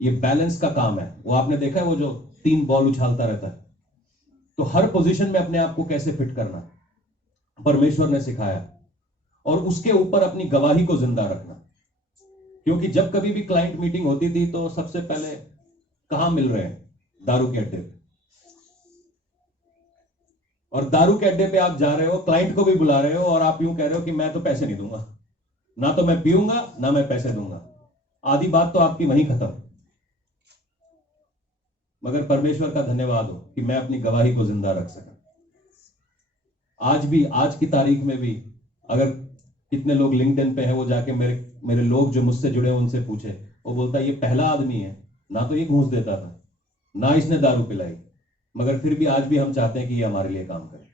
ये बैलेंस का काम है। वो आपने देखा है, वो जो 3 बॉल उछालता रहता है, तो हर पोजीशन में अपने आप को कैसे फिट करना परमेश्वर ने सिखाया, और उसके ऊपर अपनी गवाही को जिंदा रखना। क्योंकि जब कभी भी क्लाइंट मीटिंग होती थी तो सबसे पहले कहां मिल रहे हैं? दारू के अड्डे पे। और दारू के अड्डे पे आप जा रहे हो, क्लाइंट को भी बुला रहे हो और आप यूं कह रहे हो कि मैं तो पैसे नहीं दूंगा, ना तो मैं पीऊंगा ना मैं पैसे दूंगा। आधी बात तो आपकी वहीं खत्म। मगर परमेश्वर का धन्यवाद हो कि मैं अपनी गवाही को जिंदा रख सका। आज भी, आज की तारीख में भी अगर कितने लोग लिंक्डइन पे हैं, वो जाके मेरे लोग जो मुझसे जुड़े हैं उनसे पूछे, वो बोलता है ये पहला आदमी है, ना तो ये घूस देता था ना इसने दारू पिलाई, मगर फिर भी आज भी हम चाहते हैं कि ये हमारे लिए काम करे।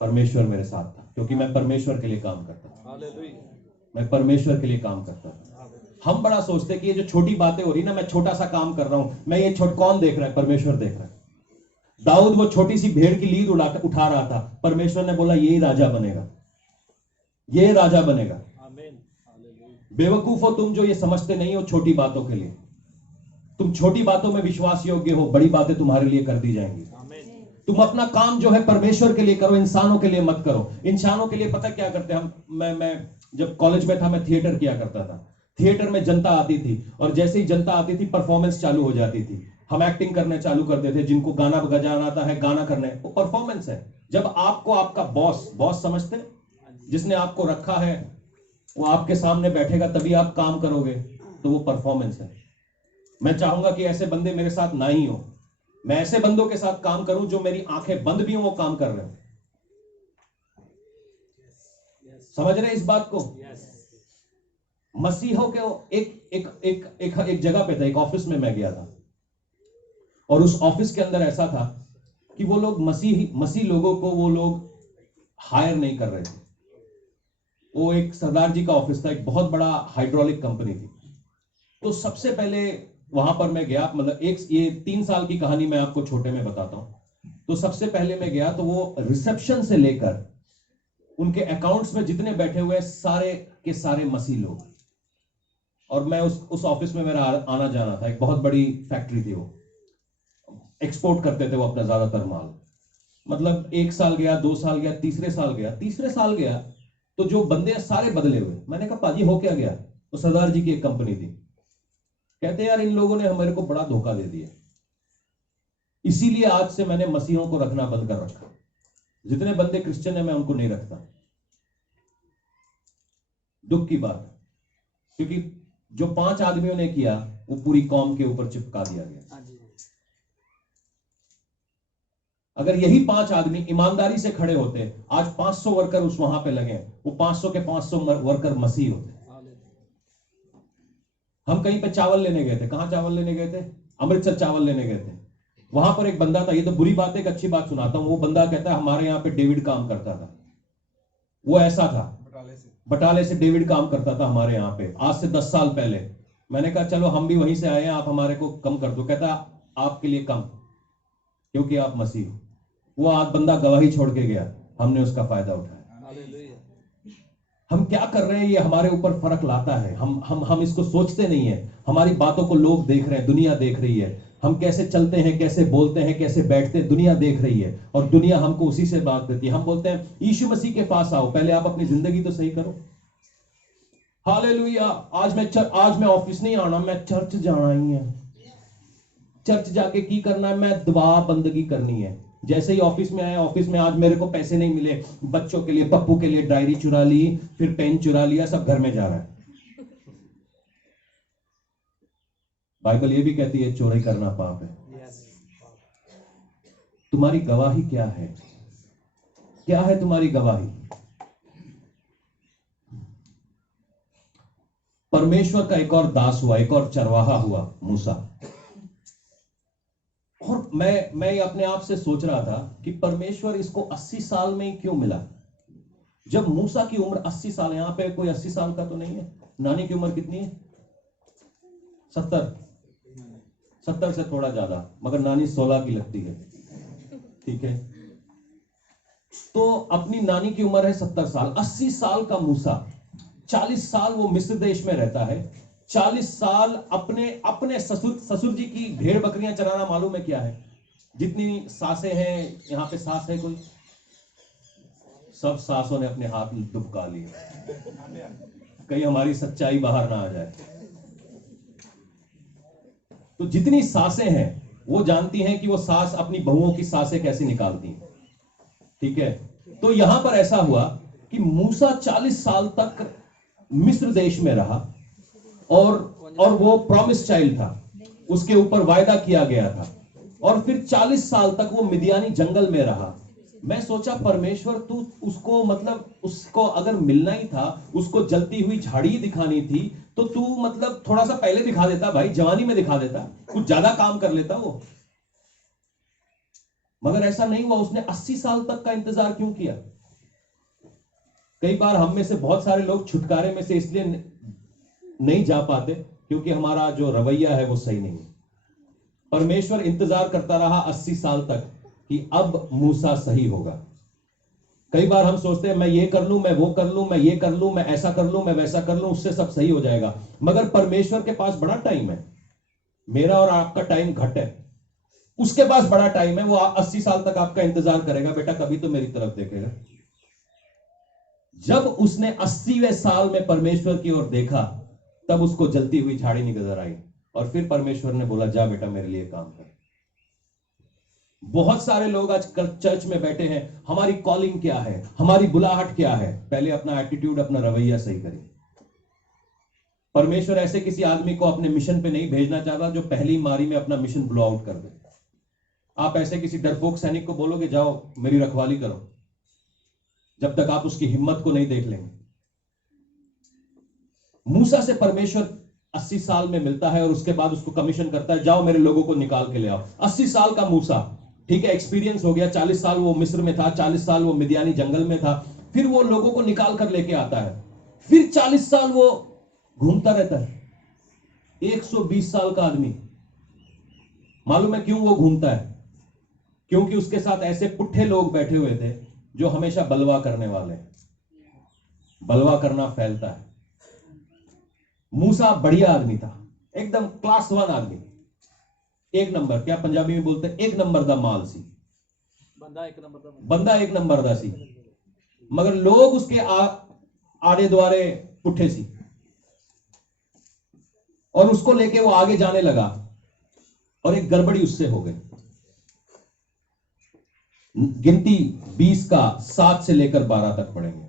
परमेश्वर मेरे साथ था क्योंकि मैं परमेश्वर के लिए काम करता था। मैं परमेश्वर के लिए काम करता था। हम बड़ा सोचते हैं कि ये जो छोटी बातें हो रही ना, मैं छोटा सा काम कर रहा हूं, मैं ये कौन देख रहा है? परमेश्वर देख रहा है। दाऊद वो छोटी सी भेड़ की लीद उठा रहा था, परमेश्वर ने बोला यही राजा बनेगा, ये राजा बनेगा। बेवकूफ हो तुम जो ये समझते नहीं हो छोटी बातों के लिए। तुम छोटी बातों में विश्वास योग्य हो, बड़ी बातें तुम्हारे लिए कर दी जाएंगी। तुम अपना काम जो है परमेश्वर के लिए करो, इंसानों के लिए मत करो। इंसानों के लिए पता क्या करते हैं हम? मैं जब कॉलेज में था, मैं थिएटर किया करता था। थिएटर में जनता आती थी और जैसे ही जनता आती थी परफॉर्मेंस चालू हो जाती थी। हम एक्टिंग करने चालू करते थे। जिनको गाना बजाना आता है गाना करने, वो परफॉर्मेंस है। जब आपको आपका बॉस समझते, जिसने आपको रखा है वो आपके सामने बैठेगा तभी आप काम करोगे, तो वो परफॉर्मेंस है। मैं चाहूंगा कि ऐसे बंदे मेरे साथ ना ही हो। मैं ऐसे बंदों के साथ काम करूं जो मेरी आंखें बंद भी हो वो काम कर रहे हो। समझ रहे इस बात को? मसीहों के एक जगह पे था, एक ऑफिस में मैं गया था और उस ऑफिस के अंदर ऐसा था कि वो लोग मसीह लोगों को वो लोग हायर नहीं कर रहे थे। वो एक सरदार जी का ऑफिस था, एक बहुत बड़ा हाइड्रोलिक कंपनी थी। तो सबसे पहले वहां पर मैं गया, मतलब ये 3 साल की कहानी मैं आपको छोटे में बताता हूं। तो सबसे पहले मैं गया तो वो रिसेप्शन से लेकर उनके अकाउंट्स में जितने बैठे हुए सारे के सारे मसीह लोग। और मैं उस ऑफिस में मेरा आना जाना था। एक बहुत बड़ी फैक्ट्री थी, वो एक्सपोर्ट करते थे वो अपना ज्यादातर माल। मतलब 1 साल गया, 2 साल गया, तीसरे साल गया तो जो बंदे सारे बदले हुए। मैंने कहा पाजी हो क्या गया? तो सरदार जी की एक कंपनी थी। कहते यार इन लोगों ने हमारे को बड़ा धोखा दे दिया, इसीलिए आज से मैंने मसीहों को रखना बंद कर रखा। जितने बंदे क्रिश्चियन है मैं उनको नहीं रखता। दुख की बात, क्योंकि जो 5 आदमियों ने किया वो पूरी कौम के ऊपर चिपका दिया गया। अगर यही 5 आदमी ईमानदारी से खड़े होते, आज 500 वर्कर उस वहां पे लगे, वो 500 के 500 वर्कर मसीह होते। हम कहीं पे चावल लेने गए थे। कहां चावल लेने गए थे? अमृतसर चावल लेने गए थे। वहां पर एक बंदा था, ये तो बुरी बात है, एक अच्छी बात सुनाता हूं। वो बंदा कहता है हमारे यहाँ पे डेविड काम करता था। वो ऐसा था, बटाले से डेविड काम करता था हमारे यहाँ पे, आज से 10 साल पहले। मैंने कहा चलो हम भी वहीं से आए हैं, आप हमारे को कम कर दो। कहता आपके लिए कम, क्योंकि आप मसीह हो। वो आज बंदा गवाही छोड़ के गया, हमने उसका फायदा उठाया। हम क्या कर रहे हैं ये हमारे ऊपर फर्क लाता है। हम इसको सोचते नहीं है। हमारी बातों को लोग देख रहे हैं, दुनिया देख रही है। हम कैसे चलते हैं, कैसे बोलते हैं, कैसे बैठते हैं, दुनिया देख रही है। और दुनिया हमको उसी से बात देती है। हम बोलते हैं यीशु मसीह के पास आओ, पहले आप अपनी जिंदगी तो सही करो। हालेलुया। आज मैं ऑफिस नहीं आना, मैं चर्च जाना ही है। चर्च जाके की करना है? मैं दुआ बंदगी करनी है। जैसे ही ऑफिस में आया, ऑफिस में आज मेरे को पैसे नहीं मिले, बच्चों के लिए, पप्पू के लिए डायरी चुरा ली, फिर पेन चुरा लिया, सब घर में जा रहा है। बाइबल ये भी कहती है चोरी करना पाप है। तुम्हारी गवाही क्या है? क्या है तुम्हारी गवाही? परमेश्वर का एक और दास हुआ, एक और चरवाहा हुआ, मूसा। और मैं अपने आप से सोच रहा था कि परमेश्वर इसको 80 साल में ही क्यों मिला? जब मूसा की उम्र 80 साल, यहां पे कोई 80 साल का तो नहीं है। नानी की उम्र कितनी है? 70 से थोड़ा ज्यादा, मगर नानी 16 की लगती है। ठीक है, तो अपनी नानी की उम्र है 70 साल। 80 साल का मूसा, 40 साल वो मिस्र देश में रहता है। 40 साल अपने ससुर जी की भेड़ बकरियां चराना। मालूम है क्या है? जितनी सासें हैं यहां पे, सास है कोई? सब सासों ने अपने हाथ दुबका लिए, कहीं हमारी सच्चाई बाहर ना आ जाए। तो जितनी सासें हैं वो जानती हैं कि वो सास अपनी बहुओं की सासें कैसे निकालती हैं। ठीक है, तो यहां पर ऐसा हुआ कि मूसा 40 साल तक मिस्र देश में रहा और वो प्रॉमिस चाइल्ड था, उसके ऊपर वायदा किया गया था, और फिर 40 साल तक वो मिदियानी जंगल में रहा। मैं सोचा परमेश्वर तू उसको, मतलब उसको अगर मिलना ही था, उसको जलती हुई झाड़ी दिखानी थी, तो तू मतलब थोड़ा सा पहले दिखा देता भाई, जवानी में दिखा देता, कुछ ज्यादा काम कर लेता वो। मगर ऐसा नहीं हुआ। उसने 80 साल तक का इंतजार क्यों किया? कई बार हम में से बहुत सारे लोग छुटकारे में से इसलिए नहीं जा पाते क्योंकि हमारा जो रवैया है वो सही नहीं है। परमेश्वर इंतजार करता रहा 80 साल तक कि अब मूसा सही होगा। कई बार हम सोचते हैं मैं ये कर लूं, मैं वो कर लूं, मैं ये कर लूं, मैं ऐसा कर लूं, मैं वैसा कर लूं, उससे सब सही हो जाएगा। मगर परमेश्वर के पास बड़ा टाइम है, मेरा और आपका टाइम घट है, उसके पास बड़ा टाइम है। वो 80 साल तक आपका इंतजार करेगा, बेटा कभी तो मेरी तरफ देखेगा। जब उसने 80वें साल में परमेश्वर की ओर देखा, तब उसको जलती हुई झाड़ी नजर आई, और फिर परमेश्वर ने बोला जा बेटा मेरे लिए काम कर। बहुत सारे लोग आज चर्च में बैठे हैं, हमारी कॉलिंग क्या है, हमारी बुलाहट क्या है। पहले अपना एटीट्यूड, अपना रवैया सही करिए। परमेश्वर ऐसे किसी आदमी को अपने मिशन पे नहीं भेजना चाहता जो पहली मारी में अपना मिशन ब्लो आउट कर दे। आप ऐसे किसी डरपोक सैनिक को बोलोगे जाओ मेरी रखवाली करो, जब तक आप उसकी हिम्मत को नहीं देख लेंगे। मूसा से परमेश्वर 80 साल में मिलता है और उसके बाद उसको कमीशन करता है, जाओ मेरे लोगों को निकाल के ले आओ। 80 साल का मूसा, ठीक है, एक्सपीरियंस हो गया। 40 साल वो मिस्र में था, 40 साल वो मिदियानी जंगल में था, फिर वो लोगों को निकाल कर लेके आता है। फिर 40 साल वो घूमता रहता है। 120 साल का आदमी। मालूम है क्यों वो घूमता है? क्योंकि उसके साथ ऐसे पुट्ठे लोग बैठे हुए थे जो हमेशा बलवा करने वाले। बलवा करना फैलता है। मूसा बढ़िया आदमी था, एकदम क्लास 1 आदमी, एक नंबर, क्या पंजाबी में बोलते हैं, एक नंबर दा माल सी, बंदा एक नंबर दा सी। मगर लोग उसके आड़े द्वारे पुट्ठे सी, और उसको लेके वो आगे जाने लगा और एक गड़बड़ी उससे हो गई। गिनती 20 का 7 से लेकर 12 तक पढ़ेंगे।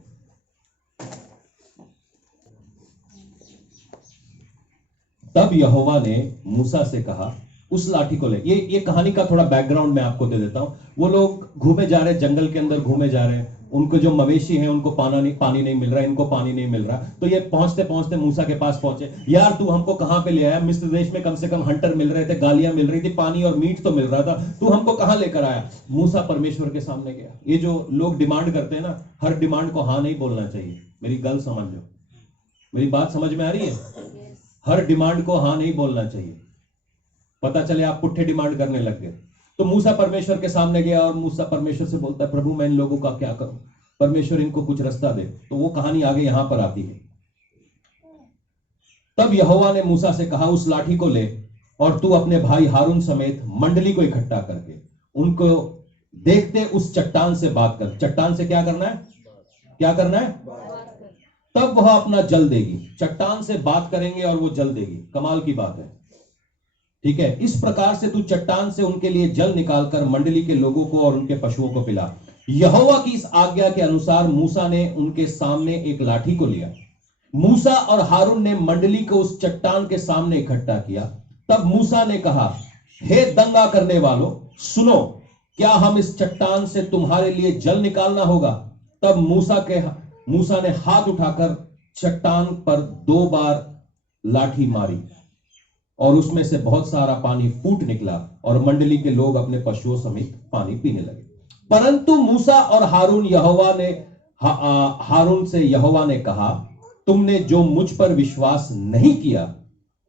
तब यहोवा ने मूसा से कहा, उस लाठी को ले। ये कहानी का थोड़ा बैकग्राउंड मैं आपको दे देता हूं। वो लोग घूमे जा रहे, जंगल के अंदर घूमे जा रहे हैं, उनको जो मवेशी हैं उनको पानी नहीं मिल रहा, इनको पानी नहीं मिल रहा। तो ये पहुंचते पहुंचते मूसा के पास पहुंचे, यार तू हमको कहां पे ले आया? मिस्र देश में कम से कम हंटर मिल रहे थे, गालियां मिल रही थी, पानी और मीट तो मिल रहा था, तू हमको कहां लेकर आया? मूसा परमेश्वर के सामने गया। ये जो लोग डिमांड करते हैं ना, हर डिमांड को हाँ नहीं बोलना चाहिए। मेरी गल समझ लो, मेरी बात समझ में आ रही है? हर डिमांड को हाँ नहीं बोलना चाहिए, पता चले आप पुट्ठे डिमांड करने लग गए। तो मूसा परमेश्वर के सामने गया और मूसा परमेश्वर से बोलता है, प्रभु मैं इन लोगों का क्या करूं? परमेश्वर इनको कुछ रास्ता दे। तो वो कहानी आगे यहां पर आती है। तब यहोवा ने मूसा से कहा, उस लाठी को ले और तू अपने भाई हारून समेत मंडली को इकट्ठा करके उनको देखते उस चट्टान से बात कर। चट्टान से क्या करना है? क्या करना है? तब वह अपना जल देगी। चट्टान से बात करेंगे और वो जल देगी। कमाल की बात है, ठीक है। इस प्रकार से तू चट्टान से उनके लिए जल निकालकर मंडली के लोगों को और उनके पशुओं को पिला। यहोवा की इस आज्ञा के अनुसार मूसा ने उनके सामने एक लाठी को लिया। मूसा और हारून ने मंडली को उस चट्टान के सामने इकट्ठा किया। तब मूसा ने कहा, हे दंगा करने वालों, सुनो, क्या हम इस चट्टान से तुम्हारे लिए जल निकालना होगा? तब मूसा ने हाथ उठाकर चट्टान पर 2 बार लाठी मारी और उसमें से बहुत सारा पानी फूट निकला और मंडली के लोग अपने पशुओं समेत पानी पीने लगे। परंतु मूसा और हारून से यहोवा ने कहा, तुमने जो मुझ पर विश्वास नहीं किया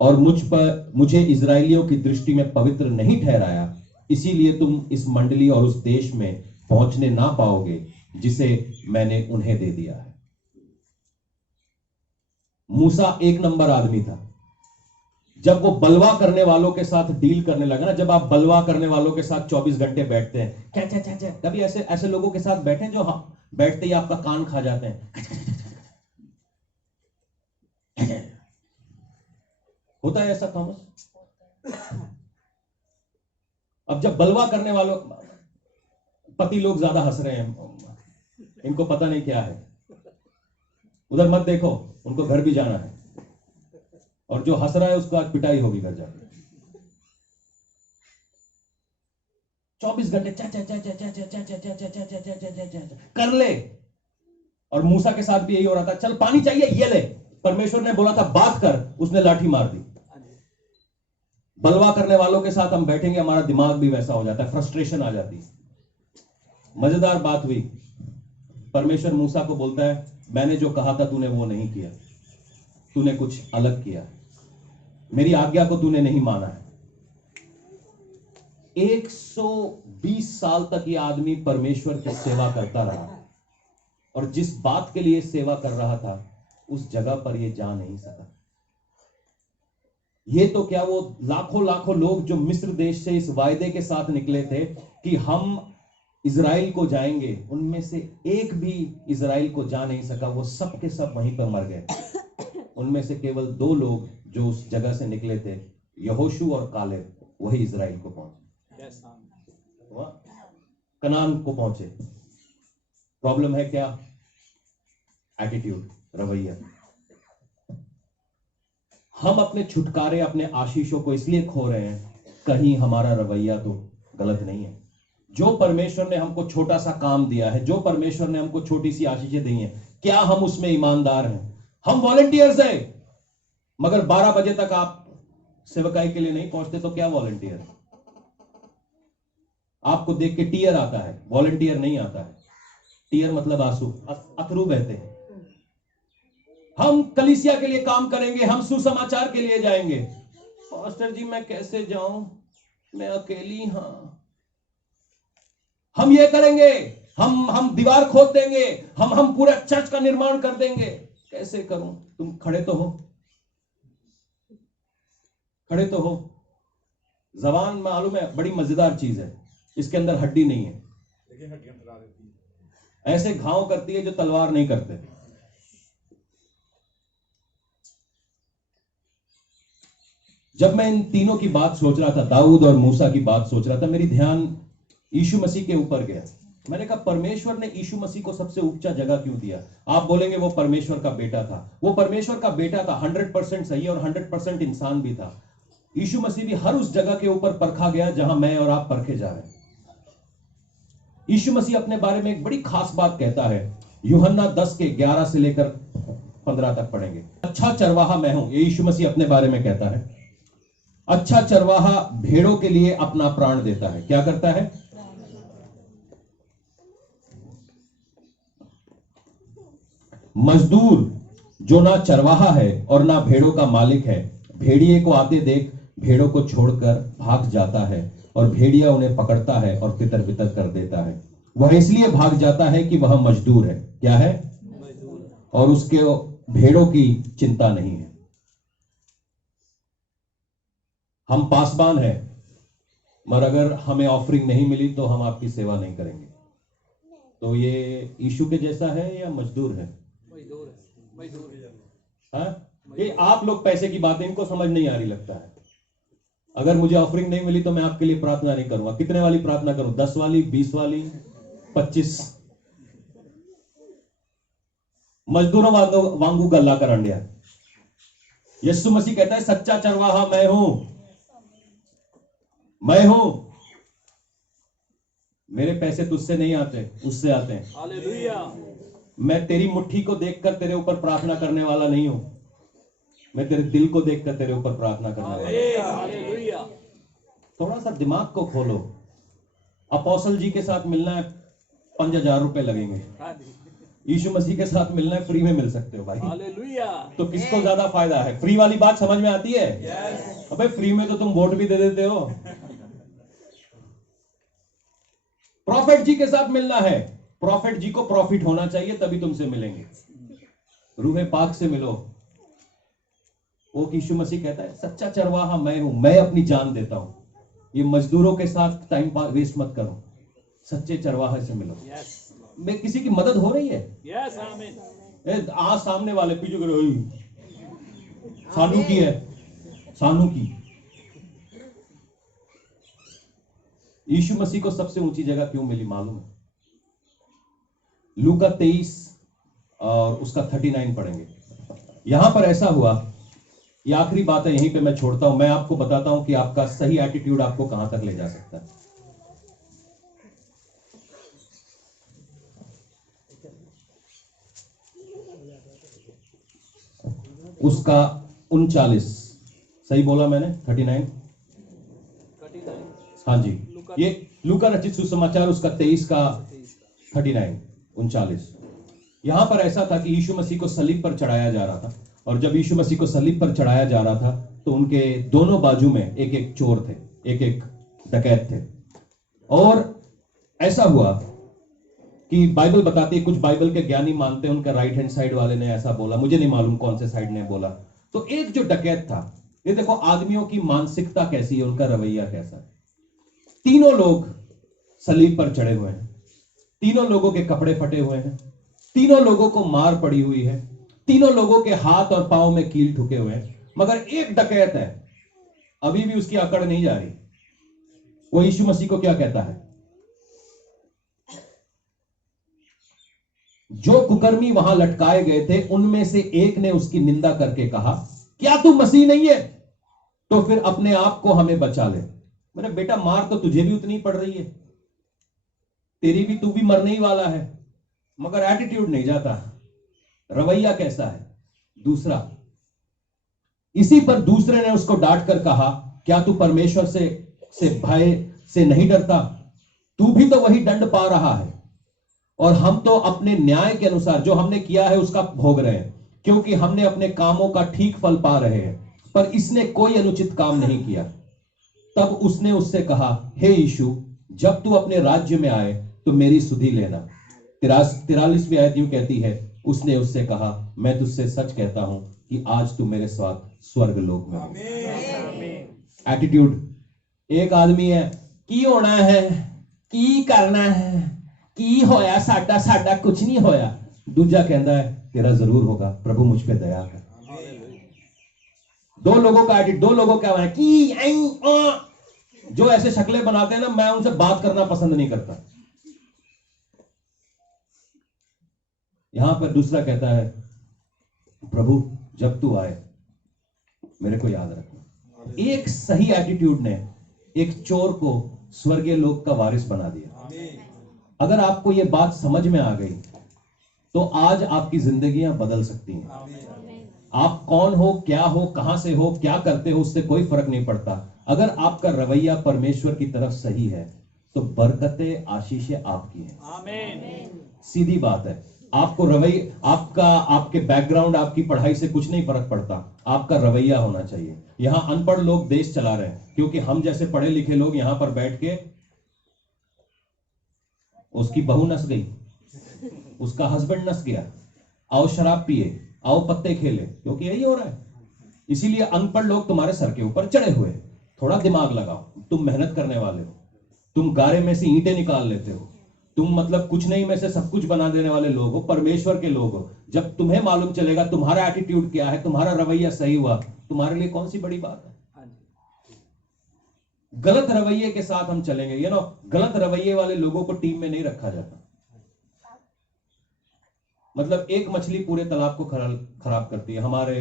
और मुझे इजराइलियों की दृष्टि में पवित्र नहीं ठहराया, इसीलिए तुम इस मंडली और उस देश में पहुंचने ना पाओगे जिसे मैंने उन्हें दे दिया है। मूसा एक नंबर आदमी था। जब वो बलवा करने वालों के साथ डील करने लगा ना, जब आप बलवा करने वालों के साथ 24 घंटे बैठते हैं, क्या कभी ऐसे लोगों के साथ बैठे जो बैठते ही आपका कान खा जाते हैं? होता है ऐसा थॉमस? अब जब बलवा करने वालों, पति लोग ज्यादा हंस रहे हैं, इनको पता नहीं क्या है। उधर मत देखो, उनको घर भी जाना है, और जो हंस रहा है उसको आज पिटाई होगी घर जाकर। 24 घंटे चा चा चा चा चा चा चा चा चा चा चा चा चा चा चा कर ले। और मूसा के साथ भी यही हो रहा था, चल पानी चाहिए, ये ले। परमेश्वर ने बोला था बात कर, उसने लाठी मार दी। बलवा करने वालों के साथ हम बैठेंगे, हमारा दिमाग भी वैसा हो जाता है, फ्रस्ट्रेशन आ जाती है। मजेदार बात हुई, परमेश्वर मूसा को बोलता है, मैंने जो कहा था तूने वो नहीं किया, तूने कुछ अलग किया, मेरी आज्ञा को तूने नहीं माना है। 120 साल तक ये आदमी परमेश्वर की सेवा करता रहा, और जिस बात के लिए सेवा कर रहा था उस जगह पर ये जा नहीं सका। ये तो क्या, वो लाखों लाखों लोग जो मिस्र देश से इस वायदे के साथ निकले थे कि हम इजराइल को जाएंगे, उनमें से एक भी इजराइल को जा नहीं सका। वो सब के सब वहीं पर मर गए। उनमें से केवल 2 लोग जो उस जगह से निकले थे, यहोशू और कालेब, वही इजराइल को पहुंचे, कनान को पहुंचे। प्रॉब्लम है क्या? एटीट्यूड, रवैया। हम अपने छुटकारे, अपने आशीषों को इसलिए खो रहे हैं, कहीं हमारा रवैया तो गलत नहीं है। जो परमेश्वर ने हमको छोटा सा काम दिया है, जो परमेश्वर ने हमको छोटी सी आशीषें दी हैं, क्या हम उसमें ईमानदार हैं? हम वॉलंटियर्स हैं, मगर 12 बजे तक आप सेवकाई के लिए नहीं पहुंचते तो क्या वॉलंटियर? आपको देख के टीयर आता है, वॉलंटियर नहीं आता है। टीयर मतलब आंसू, अथरू बहते हैं। हम कलीसिया के लिए काम करेंगे, हम सुसमाचार के लिए जाएंगे। पास्टर जी मैं कैसे जाऊं, मैं अकेली, हाँ हम ये करेंगे, हम दीवार खोद देंगे, हम पूरा चर्च का निर्माण कर देंगे। कैसे करूं? तुम खड़े तो हो, खड़े तो हो। जबान मालूम है बड़ी मजेदार चीज है, इसके अंदर हड्डी नहीं है, लेकिन हड्डियां फैला देती है, ऐसे घाव करती है जो तलवार नहीं करते। जब मैं इन तीनों की बात सोच रहा था, दाऊद और मूसा की बात सोच रहा था, मेरी ध्यान यीशु मसीह के ऊपर गया। मैंने कहा परमेश्वर ने यीशु मसीह को सबसे ऊंचा जगह क्यों दिया? आप बोलेंगे वो परमेश्वर का बेटा था। वो परमेश्वर का बेटा था, 100% सही और 100% इंसान भी था। यीशु मसीह भी हर उस जगह के ऊपर परखा गया जहां मैं और आप परखे जा रहे हैं। यीशु मसीह अपने बारे में एक बड़ी खास बात कहता है, यूहन्ना 10 के 11 से लेकर 15 तक पढ़ेंगे। अच्छा चरवाहा मैं हूं, ये यीशु मसीह अपने बारे में कहता है। अच्छा चरवाहा भेड़ों के लिए अपना प्राण देता है। क्या करता है? मजदूर जो ना चरवाहा है और ना भेड़ों का मालिक है, भेड़िए को आते देख भेड़ों को छोड़कर भाग जाता है, और भेड़िया उन्हें पकड़ता है और तितर बितर कर देता है। वह इसलिए भाग जाता है कि वह मजदूर है। क्या है? और उसके भेड़ों की चिंता नहीं है। हम पासबान हैं, मगर अगर हमें ऑफरिंग नहीं मिली तो हम आपकी सेवा नहीं करेंगे। तो ये यीशु के जैसा है या मजदूर है? हाँ? ये आप लोग पैसे की बात इनको समझ नहीं आ रही लगता है। अगर मुझे ऑफरिंग नहीं मिली तो मैं आपके लिए प्रार्थना नहीं करूंगा। कितने वाली प्रार्थना करूं? 10 वाली, 20 वाली, 25? मजदूरों वांगू गल्ला कर अंडिया। यीशु मसीह कहता है सच्चा चरवाहा मैं हूं, मैं हूं। मेरे पैसे तुझसे नहीं आते, उससे आते हैं। हालेलुया। मैं तेरी मुट्ठी को देखकर तेरे ऊपर प्रार्थना करने वाला नहीं हूं, मैं तेरे दिल को देखकर तेरे ऊपर प्रार्थना करने वाला हूं। थोड़ा सा दिमाग को खोलो। अपोस्टल जी के साथ मिलना है, 5,000 रुपए लगेंगे। यीशु मसीह के साथ मिलना है, फ्री में मिल सकते हो भाई। हालेलुया। तो किसको ज्यादा फायदा है? फ्री वाली बात समझ में आती है? अबे फ्री में तो तुम वोट भी दे देते हो। प्रॉफिट जी के साथ मिलना है, प्रॉफिट जी को प्रॉफिट होना चाहिए तभी तुमसे मिलेंगे। रूहे पाक से मिलो। वो यीशु मसीह कहता है सच्चा चरवाहा मैं हूं, मैं अपनी जान देता हूं। ये मजदूरों के साथ टाइम वेस्ट मत करो, सच्चे चरवाहे से मिलो। मैं किसी की मदद हो रही है? यस, आमीन। आज सामने वाले पीछे करो, सानू की है, सानू की। यीशु मसीह को सबसे ऊंची जगह क्यों मिली मालूम है? लूका 23 और उसका 39 पढ़ेंगे। यहां पर ऐसा हुआ, ये आखिरी बात है, यहीं पे मैं छोड़ता हूं। मैं आपको बताता हूं कि आपका सही एटीट्यूड आपको कहां तक ले जा सकता है। उसका 39, सही बोला मैंने? 39, हाँ जी, ये लूका रचित सुसमाचार उसका 23 का 39, 39। यहां पर ऐसा था कि यीशु मसीह को सलीब पर चढ़ाया जा रहा था, और जब यीशु मसीह को सलीब पर चढ़ाया जा रहा था तो उनके दोनों बाजू में एक एक चोर थे, एक एक डकैत थे। और ऐसा हुआ कि बाइबल बताती है, कुछ बाइबल के ज्ञानी मानते हैं उनका राइट हैंड साइड वाले ने ऐसा बोला, मुझे नहीं मालूम कौन से साइड ने बोला। तो एक जो डकैत था, ये देखो आदमियों की मानसिकता कैसी है, उनका रवैया कैसा है। तीनों लोग सलीब पर चढ़े हुए हैं, तीनों लोगों के कपड़े फटे हुए हैं, तीनों लोगों को मार पड़ी हुई है, तीनों लोगों के हाथ और पांव में कील ठुके हुए हैं, मगर एक डकैत है, अभी भी उसकी अकड़ नहीं जा रही। वो यीशु मसीह को क्या कहता है? जो कुकर्मी वहां लटकाए गए थे उनमें से एक ने उसकी निंदा करके कहा, क्या तू मसीह नहीं है? तो फिर अपने आप को हमें बचा ले। मेरे बेटा, मार तो तुझे भी उतनी पड़ रही है, तेरी भी, तू भी मरने ही वाला है, मगर एटीट्यूड नहीं जाता, रवैया कैसा है? दूसरा, इसी पर दूसरे ने उसको डांट कर कहा, क्या तू परमेश्वर से भय से नहीं डरता? तू भी तो वही दंड पा रहा है, और हम तो अपने न्याय के अनुसार जो हमने किया है उसका भोग रहे हैं, क्योंकि हमने अपने कामों का ठीक फल पा रहे हैं, पर इसने कोई अनुचित काम नहीं किया। तब उसने उससे कहा, हे यीशु, जब तू अपने राज्य में आए तो मेरी सुधि लेना। 43वीं आयत यूं कहती है, उसने उससे कहा, मैं तुझसे सच कहता हूं कि आज तू मेरे साथ स्वर्ग लोक में हो। एटीट्यूड, एक आदमी है, की होना है, की करना है, की होया साडा, साडा कुछ नहीं होया। दूजा कहता है, तेरा जरूर होगा, प्रभु मुझ पे दया कर। दो लोगों का एटीट्यूड, दो लोगों का है की आई, जो ऐसे शक्लें बनाते हैं ना, मैं उनसे बात करना पसंद नहीं करता। यहां पर दूसरा कहता है, प्रभु जब तू आए मेरे को याद रखना। एक सही एटीट्यूड ने एक चोर को स्वर्गीय लोक का वारिस बना दिया। अगर आपको यह बात समझ में आ गई तो आज आपकी जिंदगियां बदल सकती हैं। आप कौन हो, क्या हो, कहां से हो, क्या करते हो, उससे कोई फर्क नहीं पड़ता। अगर आपका रवैया परमेश्वर की तरफ सही है तो बरकतें, आशीषें आपकी हैं। आमीन। सीधी बात है। आपको रवैया, आपके बैकग्राउंड, आपकी पढ़ाई से कुछ नहीं फर्क पड़ता, आपका रवैया होना चाहिए। यहां अनपढ़ लोग देश चला रहे हैं क्योंकि हम जैसे पढ़े लिखे लोग यहां पर बैठ के, उसकी बहू नस गई, उसका हस्बैंड नस गया, आओ शराब पिए, आओ पत्ते खेले, क्योंकि यही हो रहा है। इसीलिए अनपढ़ लोग तुम्हारे सर के ऊपर चढ़े हुए। थोड़ा दिमाग लगाओ, तुम मेहनत करने वाले हो, तुम गारे में से ईंटें निकाल लेते हो, तुम मतलब कुछ नहीं में से सब कुछ बना देने वाले लोग हो, परमेश्वर के लोग हो। जब तुम्हें मालूम चलेगा तुम्हारा एटीट्यूड क्या है, तुम्हारा रवैया सही हुआ, तुम्हारे लिए कौन सी बड़ी बात है। गलत रवैये के साथ हम चलेंगे, गलत रवैये वाले लोगों को टीम में नहीं रखा जाता। मतलब एक मछली पूरे तालाब को खराब करती है। हमारे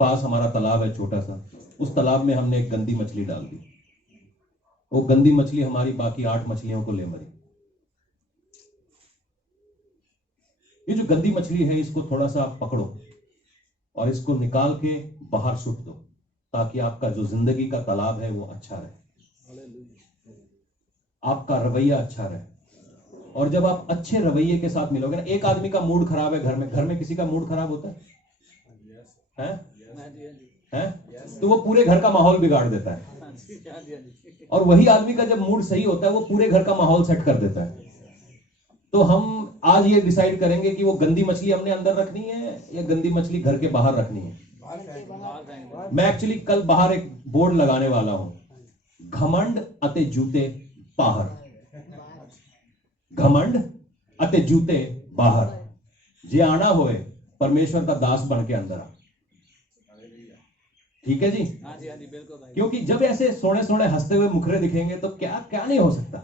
पास हमारा तालाब है छोटा सा, उस तालाब में हमने एक गंदी मछली डाल दी, वो गंदी मछली हमारी बाकी 8 मछलियों को ले मरी। ये जो गंदी मछली है, इसको थोड़ा सा पकड़ो और इसको निकाल के बाहर सुट दो, ताकि आपका जो जिंदगी का तालाब है वो अच्छा रहे, आपका रवैया अच्छा रहे। और जब आप अच्छे रवैये के साथ मिलोगे ना, एक आदमी का मूड खराब है, घर में किसी का मूड खराब होता है? तो वो पूरे घर का माहौल बिगाड़ देता है। और वही आदमी का जब मूड सही होता है वो पूरे घर का माहौल सेट कर देता है। तो हम आज ये डिसाइड करेंगे कि वो गंदी मछली हमने अंदर रखनी है या गंदी मछली घर के बाहर रखनी है। मैं एक्चुअली कल बाहर एक बोर्ड लगाने वाला हूं, घमंड अते जूते बाहर, घमंड अते जूते बाहर, जे आना होए परमेश्वर का दास बन के अंदर आ। ठीक है जी? हाँ जी, हाँ जी, बिल्कुल भाई। क्योंकि जब ऐसे सोने सोने हंसते हुए मुखरे दिखेंगे तो क्या क्या नहीं हो सकता,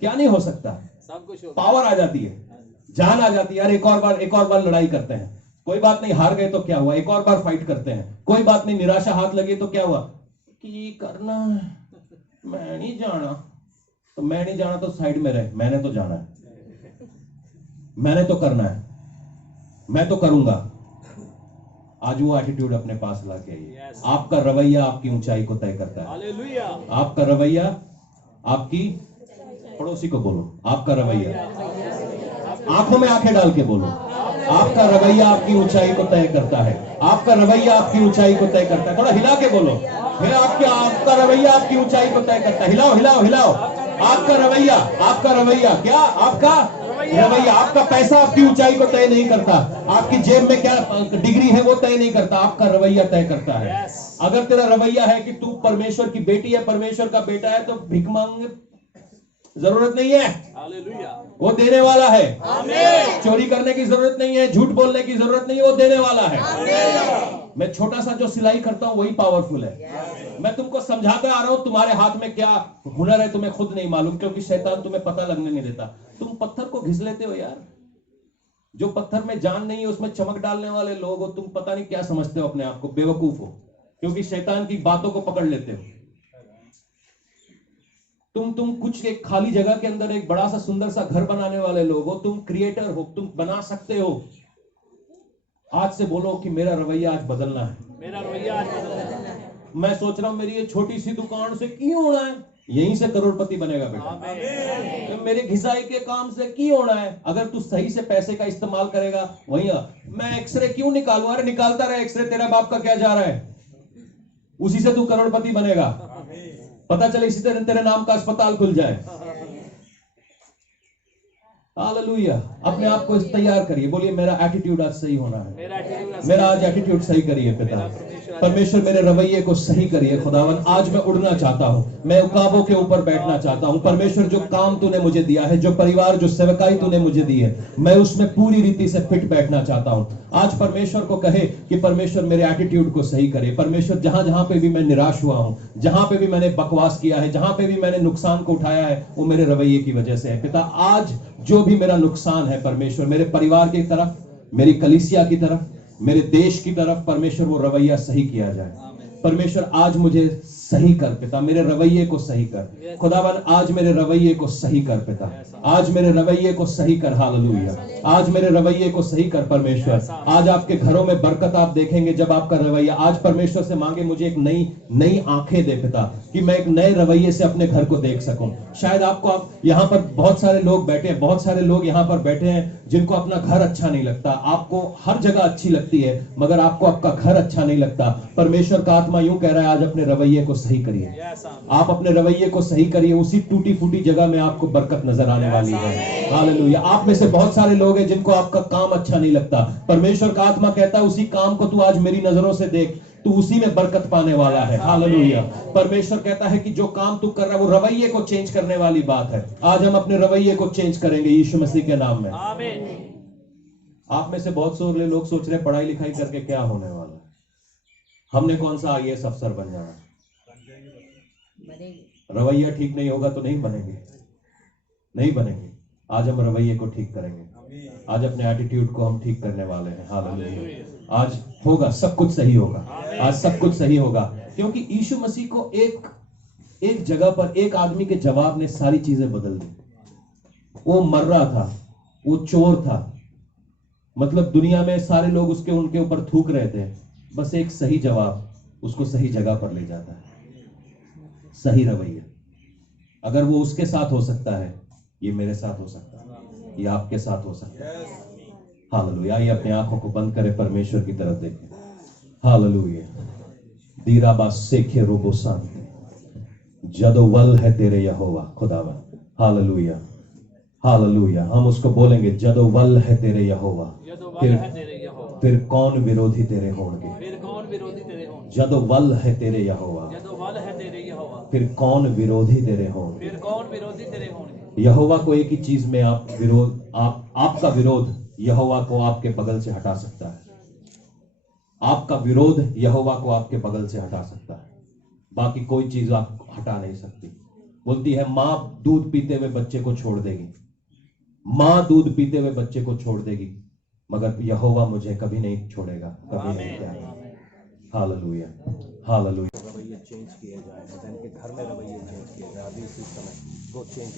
क्या नहीं हो सकता, सब कुछ हो पावर आ जाती है, जान आ जाती है। यार एक और बार लड़ाई करते हैं, कोई बात नहीं, हार गए तो क्या हुआ, एक और बार फाइट करते हैं, कोई बात नहीं, निराशा हाथ लगी तो क्या हुआ, कि करना है, मैं नहीं जाना, तो मैं नहीं जाना तो साइड में रहे, मैंने तो जाना है, मैंने तो करना है, मैं तो करूंगा। आज वो एटीट्यूड अपने पास लाके आइए। Yes. आपका रवैया आपकी ऊंचाई को तय करता है। हालेलुया। आपका रवैया आपकी, पड़ोसी को बोलो, आपका रवैया, आंखों में आंखें डाल के बोलो, आपका रवैया आपकी ऊंचाई को तय करता है। आपका रवैया आपकी ऊंचाई को तय करता है। थोड़ा हिला के बोलो, आपका रवैया आपकी ऊंचाई को तय करता है। हिलाओ हिलाओ हिलाओ। आपका रवैया क्या, आपका रवैया, आपका पैसा आपकी ऊंचाई को तय नहीं करता, आपकी जेब में क्या डिग्री है वो तय नहीं करता, आपका रवैया तय करता है। अगर तेरा रवैया है कि तू परमेश्वर की बेटी है, परमेश्वर का बेटा है, तो भिख मांगने जरूरत नहीं है, हालेलुया। वो देने वाला है। आमीन। चोरी करने की जरूरत नहीं है, झूठ बोलने की जरूरत नहीं है, वो देने वाला है। आमीन। मैं छोटा सा जो सिलाई करता हूं वही पावरफुल है। मैं तुमको समझाता आ रहा हूं, तुम्हारे हाथ में क्या हुनर है तुम्हें खुद नहीं मालूम, क्योंकि शैतान तुम्हें पता लगने नहीं देता। तुम पत्थर को घिस लेते हो यार, जो पत्थर में जान नहीं है उसमें चमक डालने वाले लोग हो, तुम पता नहीं क्या समझते हो अपने आप को, बेवकूफ हो, क्योंकि शैतान की बातों को पकड़ लेते हो। तुम कुछ एक खाली जगह के अंदर एक बड़ा सा सुंदर सा घर बनाने वाले लोग हो, तुम क्रिएटर हो, तुम बना सकते हो। आज से बोलो कि मेरा रवैया आज बदलना है, मेरा रवैया आज बदलना है। मैं सोच रहा हूं मेरी ये छोटी सी दुकान से क्यों होना है, यहीं से करोड़पति बनेगा बेटा। आमीन। मेरे घिसाई के काम से क्यों होना है, अगर तू सही से पैसे का इस्तेमाल करेगा वहीं। मैं एक्सरे क्यों निकालू, अरे निकालता रहे एक्सरे, तेरा बाप का क्या जा रहा है, उसी से तू करोड़पति बनेगा। पता चले इसी तरह तेरे नाम का अस्पताल खुल जाए। हालेलुया। अपने आप को तैयार करिए, बोलिए मेरा एटीट्यूड आज सही होना है, मेरा आज एटीट्यूड सही करिए पिता। परमेश्वर मेरे रवैये को सही करिए खुदावन। आज मैं उड़ना चाहता हूं, मैं उकाबों के ऊपर बैठना चाहता हूं। परमेश्वर जो काम तूने मुझे दिया है, जो परिवार, जो सेवकाई तूने मुझे दी है, मैं उसमें पूरी रीति से फिट बैठना चाहता हूं। आज परमेश्वर को कहे कि परमेश्वर मेरे एटीट्यूड को सही करे। परमेश्वर जहां जहां पे भी मैं निराश हुआ हूं, जहां पे भी मैंने बकवास किया है, जहां पे भी मैंने नुकसान को उठाया है, वो मेरे रवैये की वजह से है पिता। आज जो भी मेरा नुकसान है परमेश्वर, मेरे परिवार की तरफ, मेरी कलीसिया की तरफ, मेरे देश की तरफ, परमेश्वर वो रवैया सही किया जाए। परमेश्वर आज मुझे सही कर पिता, मेरे रवैये को सही कर खुदावन। आज मेरे रवैये को सही कर पिता, आज मेरे रवैये को सही कर। हालेलुया। आज मेरे रवैये को सही कर परमेश्वर। आज आपके घरों में बरकत आप देखेंगे जब आपका रवैया, आज परमेश्वर से मांगे मुझे एक नई आंखें दे पिता, कि मैं एक नए रवैये से अपने घर को देख सकूं। शायद आप यहाँ पर बहुत सारे लोग बैठे हैं, बहुत सारे लोग यहाँ पर बैठे हैं जिनको अपना घर अच्छा नहीं लगता। आपको हर जगह अच्छी लगती है मगर आपको आपका घर अच्छा नहीं लगता। परमेश्वर का आत्मा यूं कह रहा है, आज अपने रवैये को सही करिए। आप अपने रवैये को सही करिए, उसी टूटी फूटी जगह में आपको बरकत नजर आने वाली है। हालेलुया। आप में से बहुत सारे लोग हैं जिनको आपका काम अच्छा नहीं लगता। परमेश्वर का आत्मा कहता है उसी काम को तू आज मेरी नजरों से देख, तू उसी में बरकत पाने वाला है। हालेलुया। परमेश्वर कहता है कि जो काम तू कर रहा है वो रवैये को चेंज करने वाली बात है। आज हम अपने रवैये को चेंज करेंगे यीशु मसीह के नाम में। आमीन। आप में से बहुत सारे लोग सोच रहे पढ़ाई लिखाई करके क्या होने वाला है, हमने कौन सा आईएएस अफसर बन जाना। रवैया ठीक नहीं होगा तो नहीं बनेंगे। आज हम रवैये को ठीक करेंगे, आज अपने एटीट्यूड को हम ठीक करने वाले हैं। हालेलुया। आज होगा, सब कुछ सही होगा, आज सब कुछ सही होगा, क्योंकि यीशु मसीह को एक जगह पर एक आदमी के जवाब ने सारी चीजें बदल दी। वो मर रहा था, वो चोर था, मतलब दुनिया में सारे लोग उनके ऊपर थूक रहे थे, बस एक सही जवाब उसको सही जगह पर ले जाता है। सही रवैया, अगर वो उसके साथ हो सकता है, ये मेरे साथ हो सकता है, ये आपके साथ हो सकता है। हालेलुया। ये अपने आंखों को बंद करे, परमेश्वर की तरफ देखें। हालेलुया। दीराबा सेखे रोबो शांति, जदो वल है तेरे यहोवा खुदावन। हालेलुया। हालेलुया। हम उसको बोलेंगे, जदो वल है तेरे यहोवा, फिर कौन विरोधी तेरे होंगे। जदो वल है तेरे यहोवा, फिर कौन विरोधी तेरे होंगे। यहोवा को एक ही चीज में आपका विरोध यहोवा को आपके बगल से हटा सकता है। आपका विरोध यहोवा को आपके बगल से हटा सकता है, बाकी कोई चीज आप हटा नहीं सकती। बोलती है मां दूध पीते हुए बच्चे को छोड़ देगी, मां दूध पीते हुए बच्चे को छोड़ देगी, मगर यहोवा मुझे कभी नहीं छोड़ेगा, कभी नहीं त्यागेगा। Hallelujah, hallelujah. रवैये चेंज किए जाए, बहन के घर में रवैये चेंज किए जाए अभी इसी समय। Go change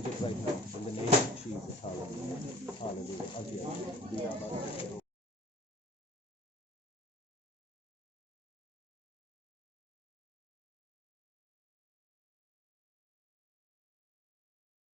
it right now in the name of Jesus. Hallelujah, hallelujah.